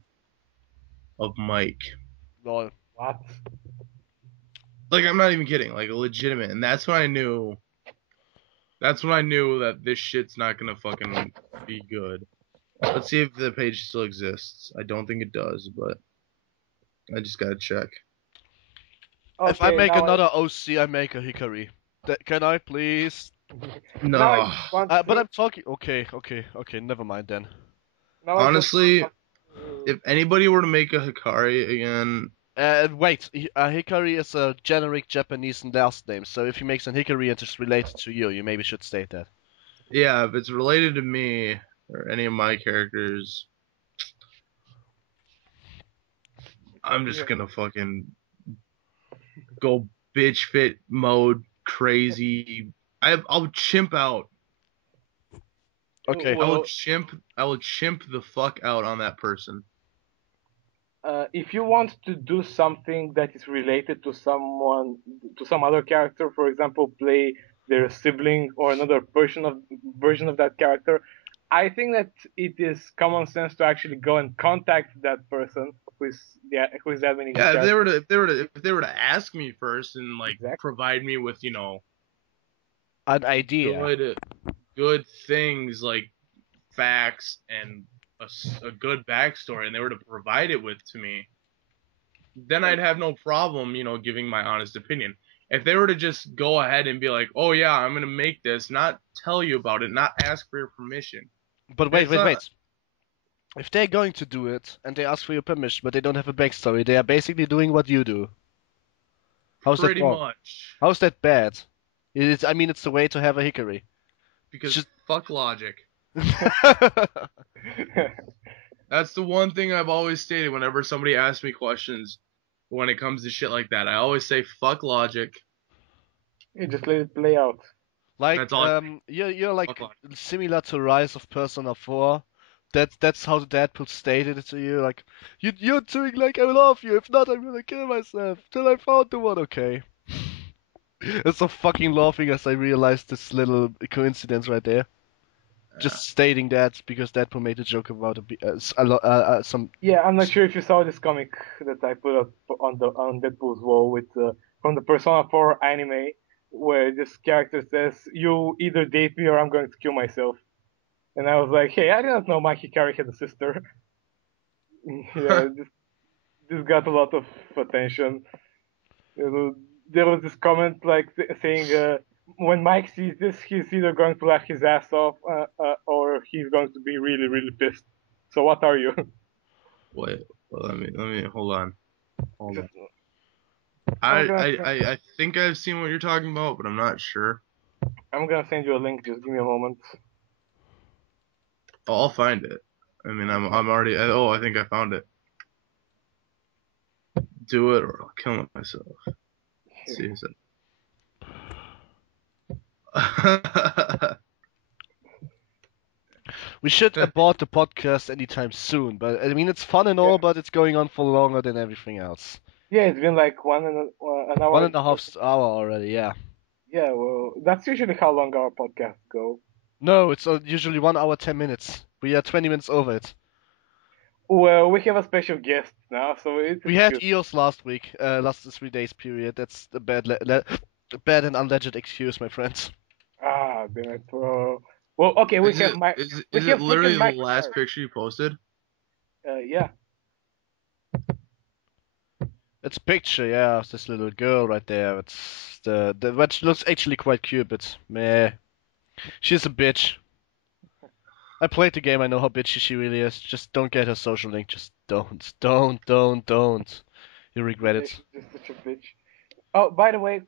of Mike. Lol. What? Like, I'm not even kidding, like legitimate. And that's when I knew that this shit's not gonna fucking be good. Let's see if the page still exists. I don't think it does, but I just gotta check. If I Okay, make now another OC, I make a Hikari. Can I please? No. Now I want But to- I'm talking. Okay. Never mind then. now I just Honestly, want to- if anybody were to make a Hikari again, Wait. Hikari is a generic Japanese last name, so if he makes an Hikari and it's related to you, you maybe should state that. yeah, if it's related to me or any of my characters, I'm just gonna fucking go bitch fit mode crazy. I'll chimp out. Okay. Well, I will chimp the fuck out on that person. if you want to do something that is related to some other character, for example, play their sibling or another version of that character, I think that it is common sense to actually go and contact that person who is adminning the Yeah, character. if they were to ask me first and like Exactly. provide me with An idea. good things like facts and a good backstory, and they were to provide it to me, then I'd have no problem, giving my honest opinion. If they were to just go ahead and be like, "Oh yeah, I'm gonna make this," not tell you about it, not ask for your permission. But wait. It's not- If they're going to do it and they ask for your permission, but they don't have a backstory, they are basically doing what you do. How's that Pretty wrong? much. How's that bad? I mean, it's the way to have a Hikari. Because fuck logic. That's the one thing I've always stated whenever somebody asks me questions when it comes to shit like that. I always say fuck logic. You just let it play out. Like, That's all you're like Fuck similar to Rise of Persona 4. That's how the Deadpool stated it to you. Like, you're doing like I love you. If not, I'm gonna kill myself till I found the one. Okay. I'm so fucking laughing as I realized this little coincidence right there. just stating that because Deadpool made a joke about some. Yeah, I'm not sure if you saw this comic that I put up on Deadpool's wall with from the Persona 4 anime, where this character says, "You either date me or I'm going to kill myself." And I was like, "Hey, I didn't know my Hikari had a sister." Yeah, this got a lot of attention. There was this comment like saying, when Mike sees this, he's either going to laugh his ass off or he's going to be really, really pissed. So what are you? Wait, well, let me hold on. Hold on. Just, I, I'm gonna I, send, I I think I've seen what you're talking about, but I'm not sure. I'm gonna send you a link. Just give me a moment. Oh, I'll find it. I mean, I'm already. Oh, I think I found it. Do it, or I'll kill myself. Let's see. We should abort the podcast anytime soon, but I mean it's fun and all, Yeah, but it's going on for longer than everything else. yeah. It's been like an One hour. and a half hour already, yeah. Yeah, well, that's usually how long our podcasts go. No, it's usually 1 hour 10 minutes. We are 20 minutes over it. Well, we have a special guest now, so it's We had good. EOS last week, last 3 days period. That's a bad and alleged excuse, my friends. Ah, damn it. Well, okay, we is have it my is it we is it have literally freaking the Mike last Hikari. picture you posted? Yeah. It's a picture, yeah, of this little girl right there. It's the which looks actually quite cute, but meh, she's a bitch. I played the game. I know how bitchy she really is. Just don't get her social link. Just don't. You regret Yeah, it. she's just such a bitch. Oh, by the way,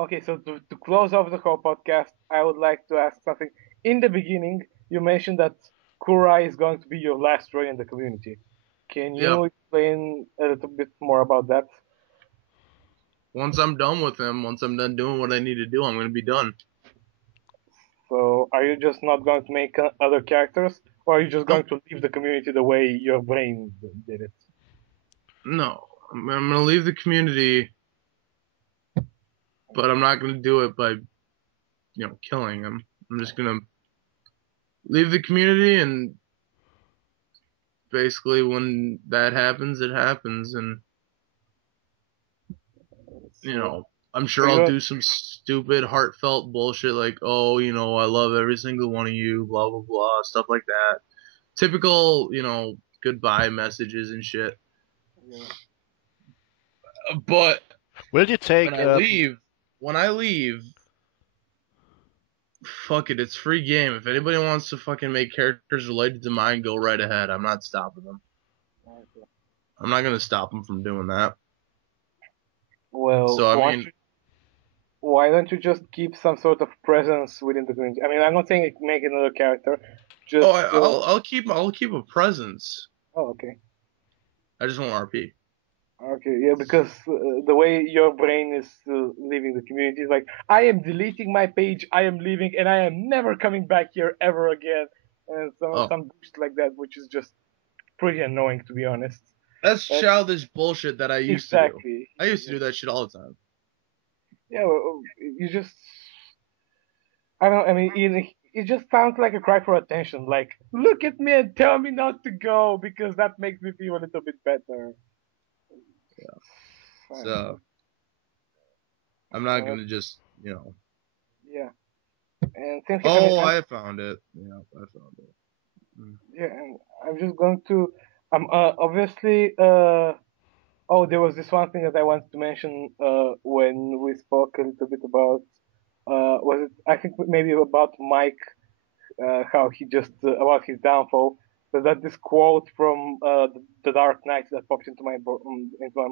okay, so to close off the whole podcast, I would like to ask something. In the beginning, you mentioned that Kurai is going to be your last role in the community. Can Yep. you explain a little bit more about that? Once I'm done with him, once I'm done doing what I need to do, I'm gonna be done. So, are you just not going to make other characters, or are you just No, going to leave the community the way your brain did it? no. I'm gonna leave the community, but I'm not gonna do it by killing him. I'm just gonna leave the community, and basically when that happens, it happens, and So, I'm so sure I'll you do some stupid, heartfelt bullshit like, oh, I love every single one of you, blah blah blah, stuff like that. Typical, goodbye messages and shit. yeah. But Will you when take I leave, when I leave, fuck it, it's free game. If anybody wants to fucking make characters related to mine, go right ahead. I'm not stopping them. Okay. I'm not gonna stop them from doing that. Well, So I mean, why don't you just keep some sort of presence within the community? I mean, I'm not saying make another character, oh, just I'll keep a presence. oh, okay. I just won't RP. Okay, yeah, because the way your brain is leaving the community is like, I am deleting my page, I am leaving, and I am never coming back here ever again, and Oh, some bullshit like that, which is just pretty annoying to be honest. that's Uh, childish bullshit that I used to do. exactly. I used to do that shit all the time. Yeah, well, you just I don't. I mean, it just sounds like a cry for attention. Like, look at me and tell me not to go because that makes me feel a little bit better. I don't know. So I'm not Uh, gonna just, yeah, and same here. I mean, Oh, I found it. Yeah, I found it. Mm. yeah, and I'm just going to. Obviously. Oh, there was this one thing that I wanted to mention. When we spoke a little bit about. Was it? I think maybe about Mike. How he just about his downfall. So that this quote from the Dark Knight that popped into my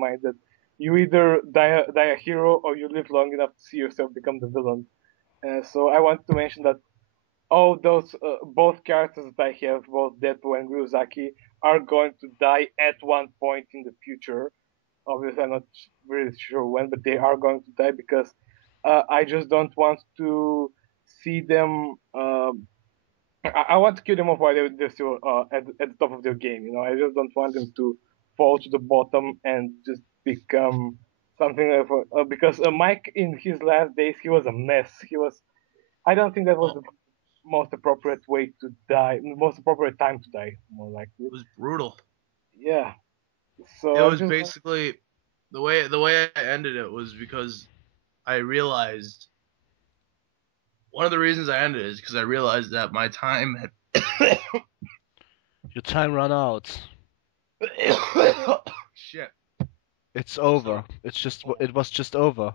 mind that you either die a hero or you live long enough to see yourself become the villain. So I want to mention that all those both characters that I have, both Deadpool and Ryuzaki, are going to die at one point in the future. Obviously, I'm not really sure when, but they are going to die because I just don't want to see them. I want to kill them off while they're still at the top of their game. I just don't want them to fall to the bottom and just become something of because Mike in his last days he was a mess. He was. I don't think that was Oh, the. most appropriate way to die, most appropriate time to die, more likely. It was brutal. Yeah. So It I'm was just basically the way I ended it was because I realized one of the reasons I ended it is because I realized that my time had Your time ran out. shit. It's over. It was just over.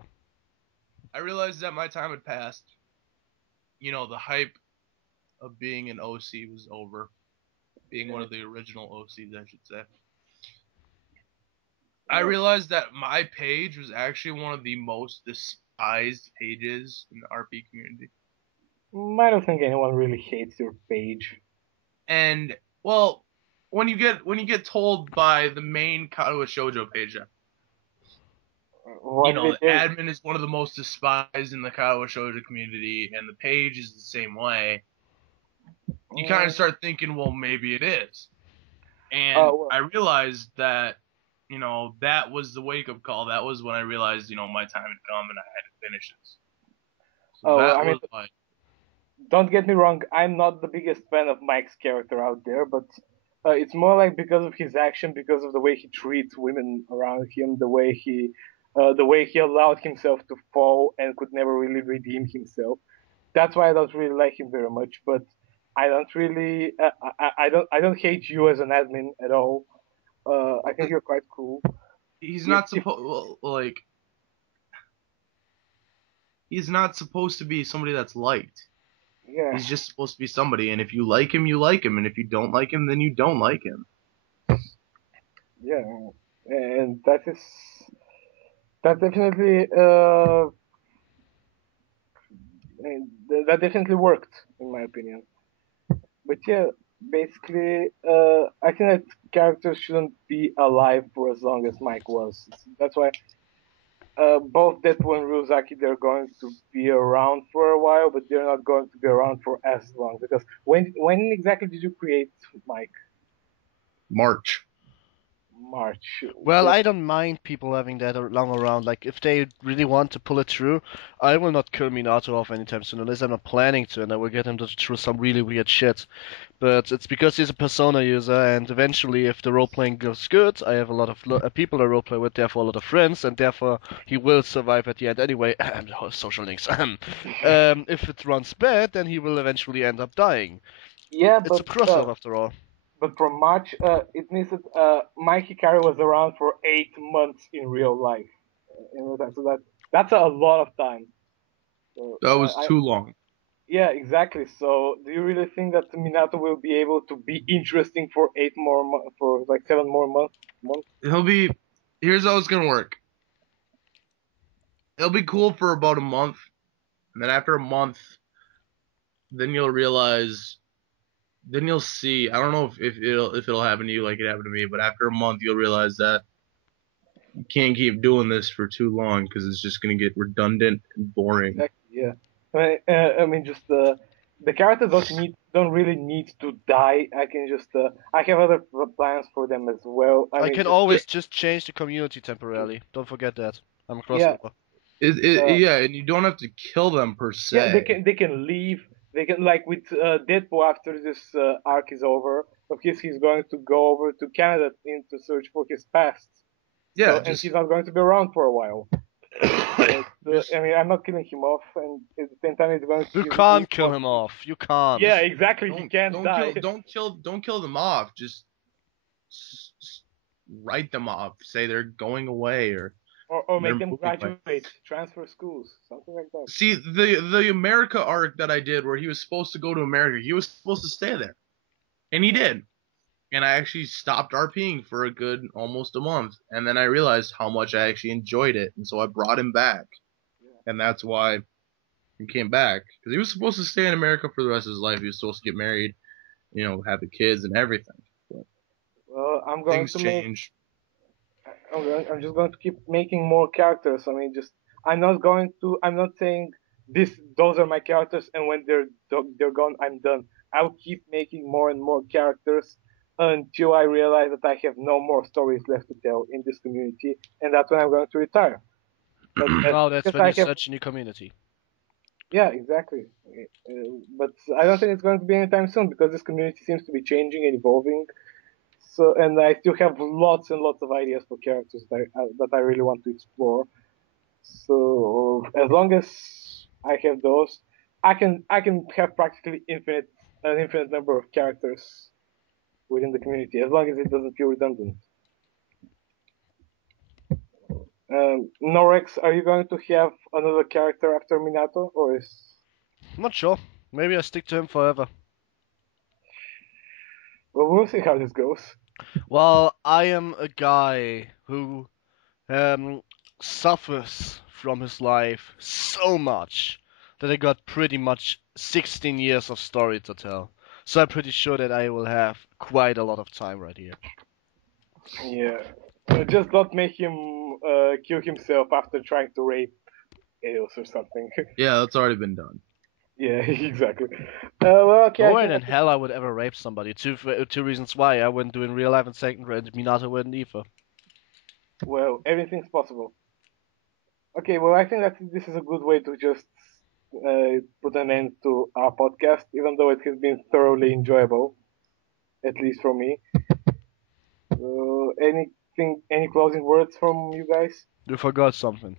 I realized that my time had passed. You know, the hype of being an OC was over. Being one of the original OCs, I should say. I realized that my page was actually one of the most despised pages in the RP community. I don't think anyone really hates your page. And well, when you get told by the main Kadoa Shoujo page, What you did know, they the do? admin is one of the most despised in the Kadoa Shoujo community, and the page is the same way. You kind of start thinking, well, maybe it is. And Well, I realized that, you know, that was the wake up call. That was when I realized, you know, my time had come and I had to finish this. So well, that I mean, was like, don't get me wrong, I'm not the biggest fan of Mike's character out there, but it's more like because of his action, because of the way he treats women around him, the way he allowed himself to fall and could never really redeem himself. That's why I don't really like him very much. But I don't really, I don't hate you as an admin at all. I think you're quite cool. he's If, not supposed, like, he's not supposed to be somebody that's liked. yeah, He's just supposed to be somebody, and if you like him, you like him, and if you don't like him, then you don't like him. yeah, and that definitely that definitely worked in my opinion. But yeah, basically, I think that characters shouldn't be alive for as long as Mike was. That's why both Deadpool and Ryuzaki, they're going to be around for a while, but they're not going to be around for as long. Because when exactly did you create Mike? March. March. Well, That, I don't mind people having that long around. Like, if they really want to pull it through, I will not kill Minato off anytime soon, unless I'm not planning to, and I will get him to through some really weird shit. But it's because he's a Persona user, and eventually, if the role playing goes good, I have a lot of people I roleplay with, therefore a lot of friends, and therefore he will survive at the end anyway. Social links. If it runs bad, then he will eventually end up dying. yeah, It's a crossover after all. but from March, it means that Mike Hikari was around for 8 months in real life. So that's a lot of time. So, That was too long. yeah, exactly. So, do you really think that Minato will be able to be interesting for for like 7 more months? He'll be. Here's how it's gonna work. It'll be cool for about a month, and then after a month, then you'll realize. Then you'll see. I don't know if it'll happen to you like it happened to me, but after a month, you'll realize that you can't keep doing this for too long because it's just gonna get redundant and boring. Exactly. Yeah. I mean, just the characters don't really need to die. I can just I have other plans for them as well. I I mean, can just always just change the community temporarily. Don't forget that. I'm a yeah, crossover. uh, Yeah, and you don't have to kill them per yeah. se. They can leave. They can like with Deadpool after this arc is over. Of course, he's going to go over to Canada to search for his past. Yeah, So and he's not going to be around for a while. just I mean, I'm not killing him off, and at the same time, he's going to You give can't me kill him off. You can't. Yeah, exactly. He can't die. don't kill them off. Just write them off. Say they're going away or Or they're make them moving away. graduate, transfer schools, something like that. See the America arc that I did where he was supposed to go to America. He was supposed to stay there, and he did. And I actually stopped RPing for a good almost a month, and then I realized how much I actually enjoyed it, and so I brought him back, and that's why he came back because he was supposed to stay in America for the rest of his life. He was supposed to get married, you know, have the kids and everything. But Well, things change. I'm just going to keep making more characters. I mean, just I'm not saying those are my characters, and when they're gone, I'm done. I'll keep making more and more characters until I realize that I have no more stories left to tell in this community, and that's when I'm going to retire. Wow, that's Because when I you have search a new community. Yeah, exactly. But I don't think it's going to be anytime soon because this community seems to be changing and evolving. So, and I still have lots and lots of ideas for characters that I really want to explore. So, as long as I have those, I can have practically an infinite number of characters within the community, as long as it doesn't feel redundant. Norex, are you going to have another character after Minato, or is? I'm not sure. Maybe I stick to him forever. Well, we'll see how this goes. Well, I am a guy who um, suffers from his life so much that I got pretty much 16 years of story to tell. So I'm pretty sure that I will have quite a lot of time right here. Yeah. Just don't make him kill himself after trying to rape Eos or something. Yeah, that's already been done. Yeah, exactly. Well, okay, No I way think in hell I would ever rape somebody. Two reasons why I wouldn't do in real life, and second, Minato wouldn't either. well, everything's possible. Okay, well, I think that this is a good way to just put an end to our podcast, even though it has been thoroughly enjoyable, at least for me. Any closing words from you guys? You forgot something.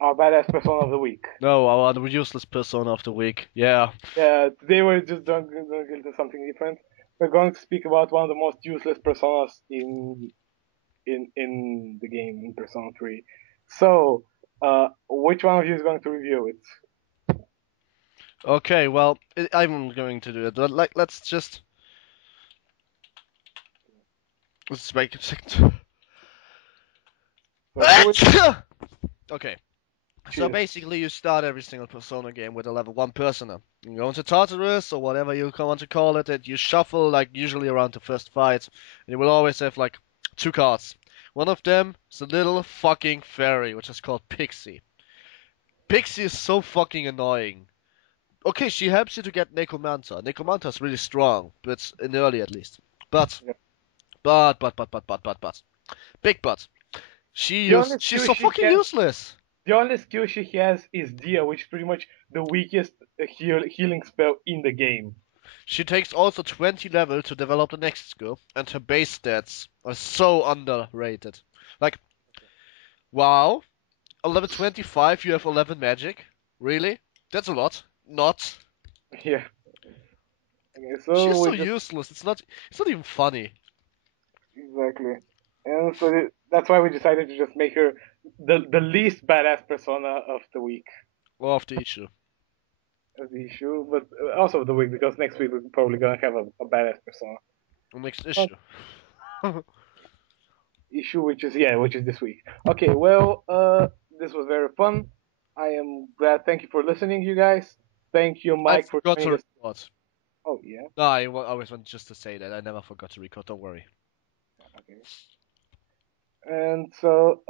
Our badass persona of the week. No, our useless persona of the week. Yeah. Today we're just going into something different. We're going to speak about one of the most useless personas in the game in Persona 3. So, which one of you is going to review it? Okay, well, I'm going to do it. But let's make a second. Okay. So Cheers. basically, you start every single Persona game with a level 1 Persona. You go into Tartarus, or whatever you want to call it, and you shuffle, like, usually around the first fight, and you will always have, like, 2 cards. One of them is a little fucking fairy, which is called Pixie. Pixie is so fucking annoying. Okay, she helps you to get Necromanta. Necromanta is really strong, but in the early at least. But, Yeah. but. Big but. The only She's skill so she fucking has, useless. the only skill she has is Dia, which is pretty much the weakest healing spell in the game. She takes also 20 level to develop the next skill, and her base stats are so underrated. Like, wow, 11 25, you have 11 magic? Really? That's a lot. Not. Yeah. Okay, She's so so we just useless. It's not even funny. exactly, and so that's why we decided to just make her the least badass persona of the week. Or of the issue. Of the issue, but also of the week because next week we're probably gonna have a badass persona. The next Oh, issue. issue which is this week. Okay, well, this was very fun. I am glad. Thank you for listening, you guys. Thank you, I Mike, for forgot to joining us. record. Oh yeah. No, I always want just to say that. I never forgot to record, don't worry. Okay. And so,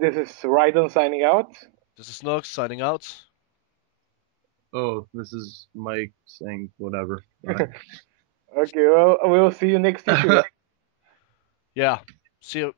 this is Raiden signing out. This is Snox signing out. Oh, this is Mike saying whatever. Bye. Okay, well, we'll see you next issue. Yeah. See you.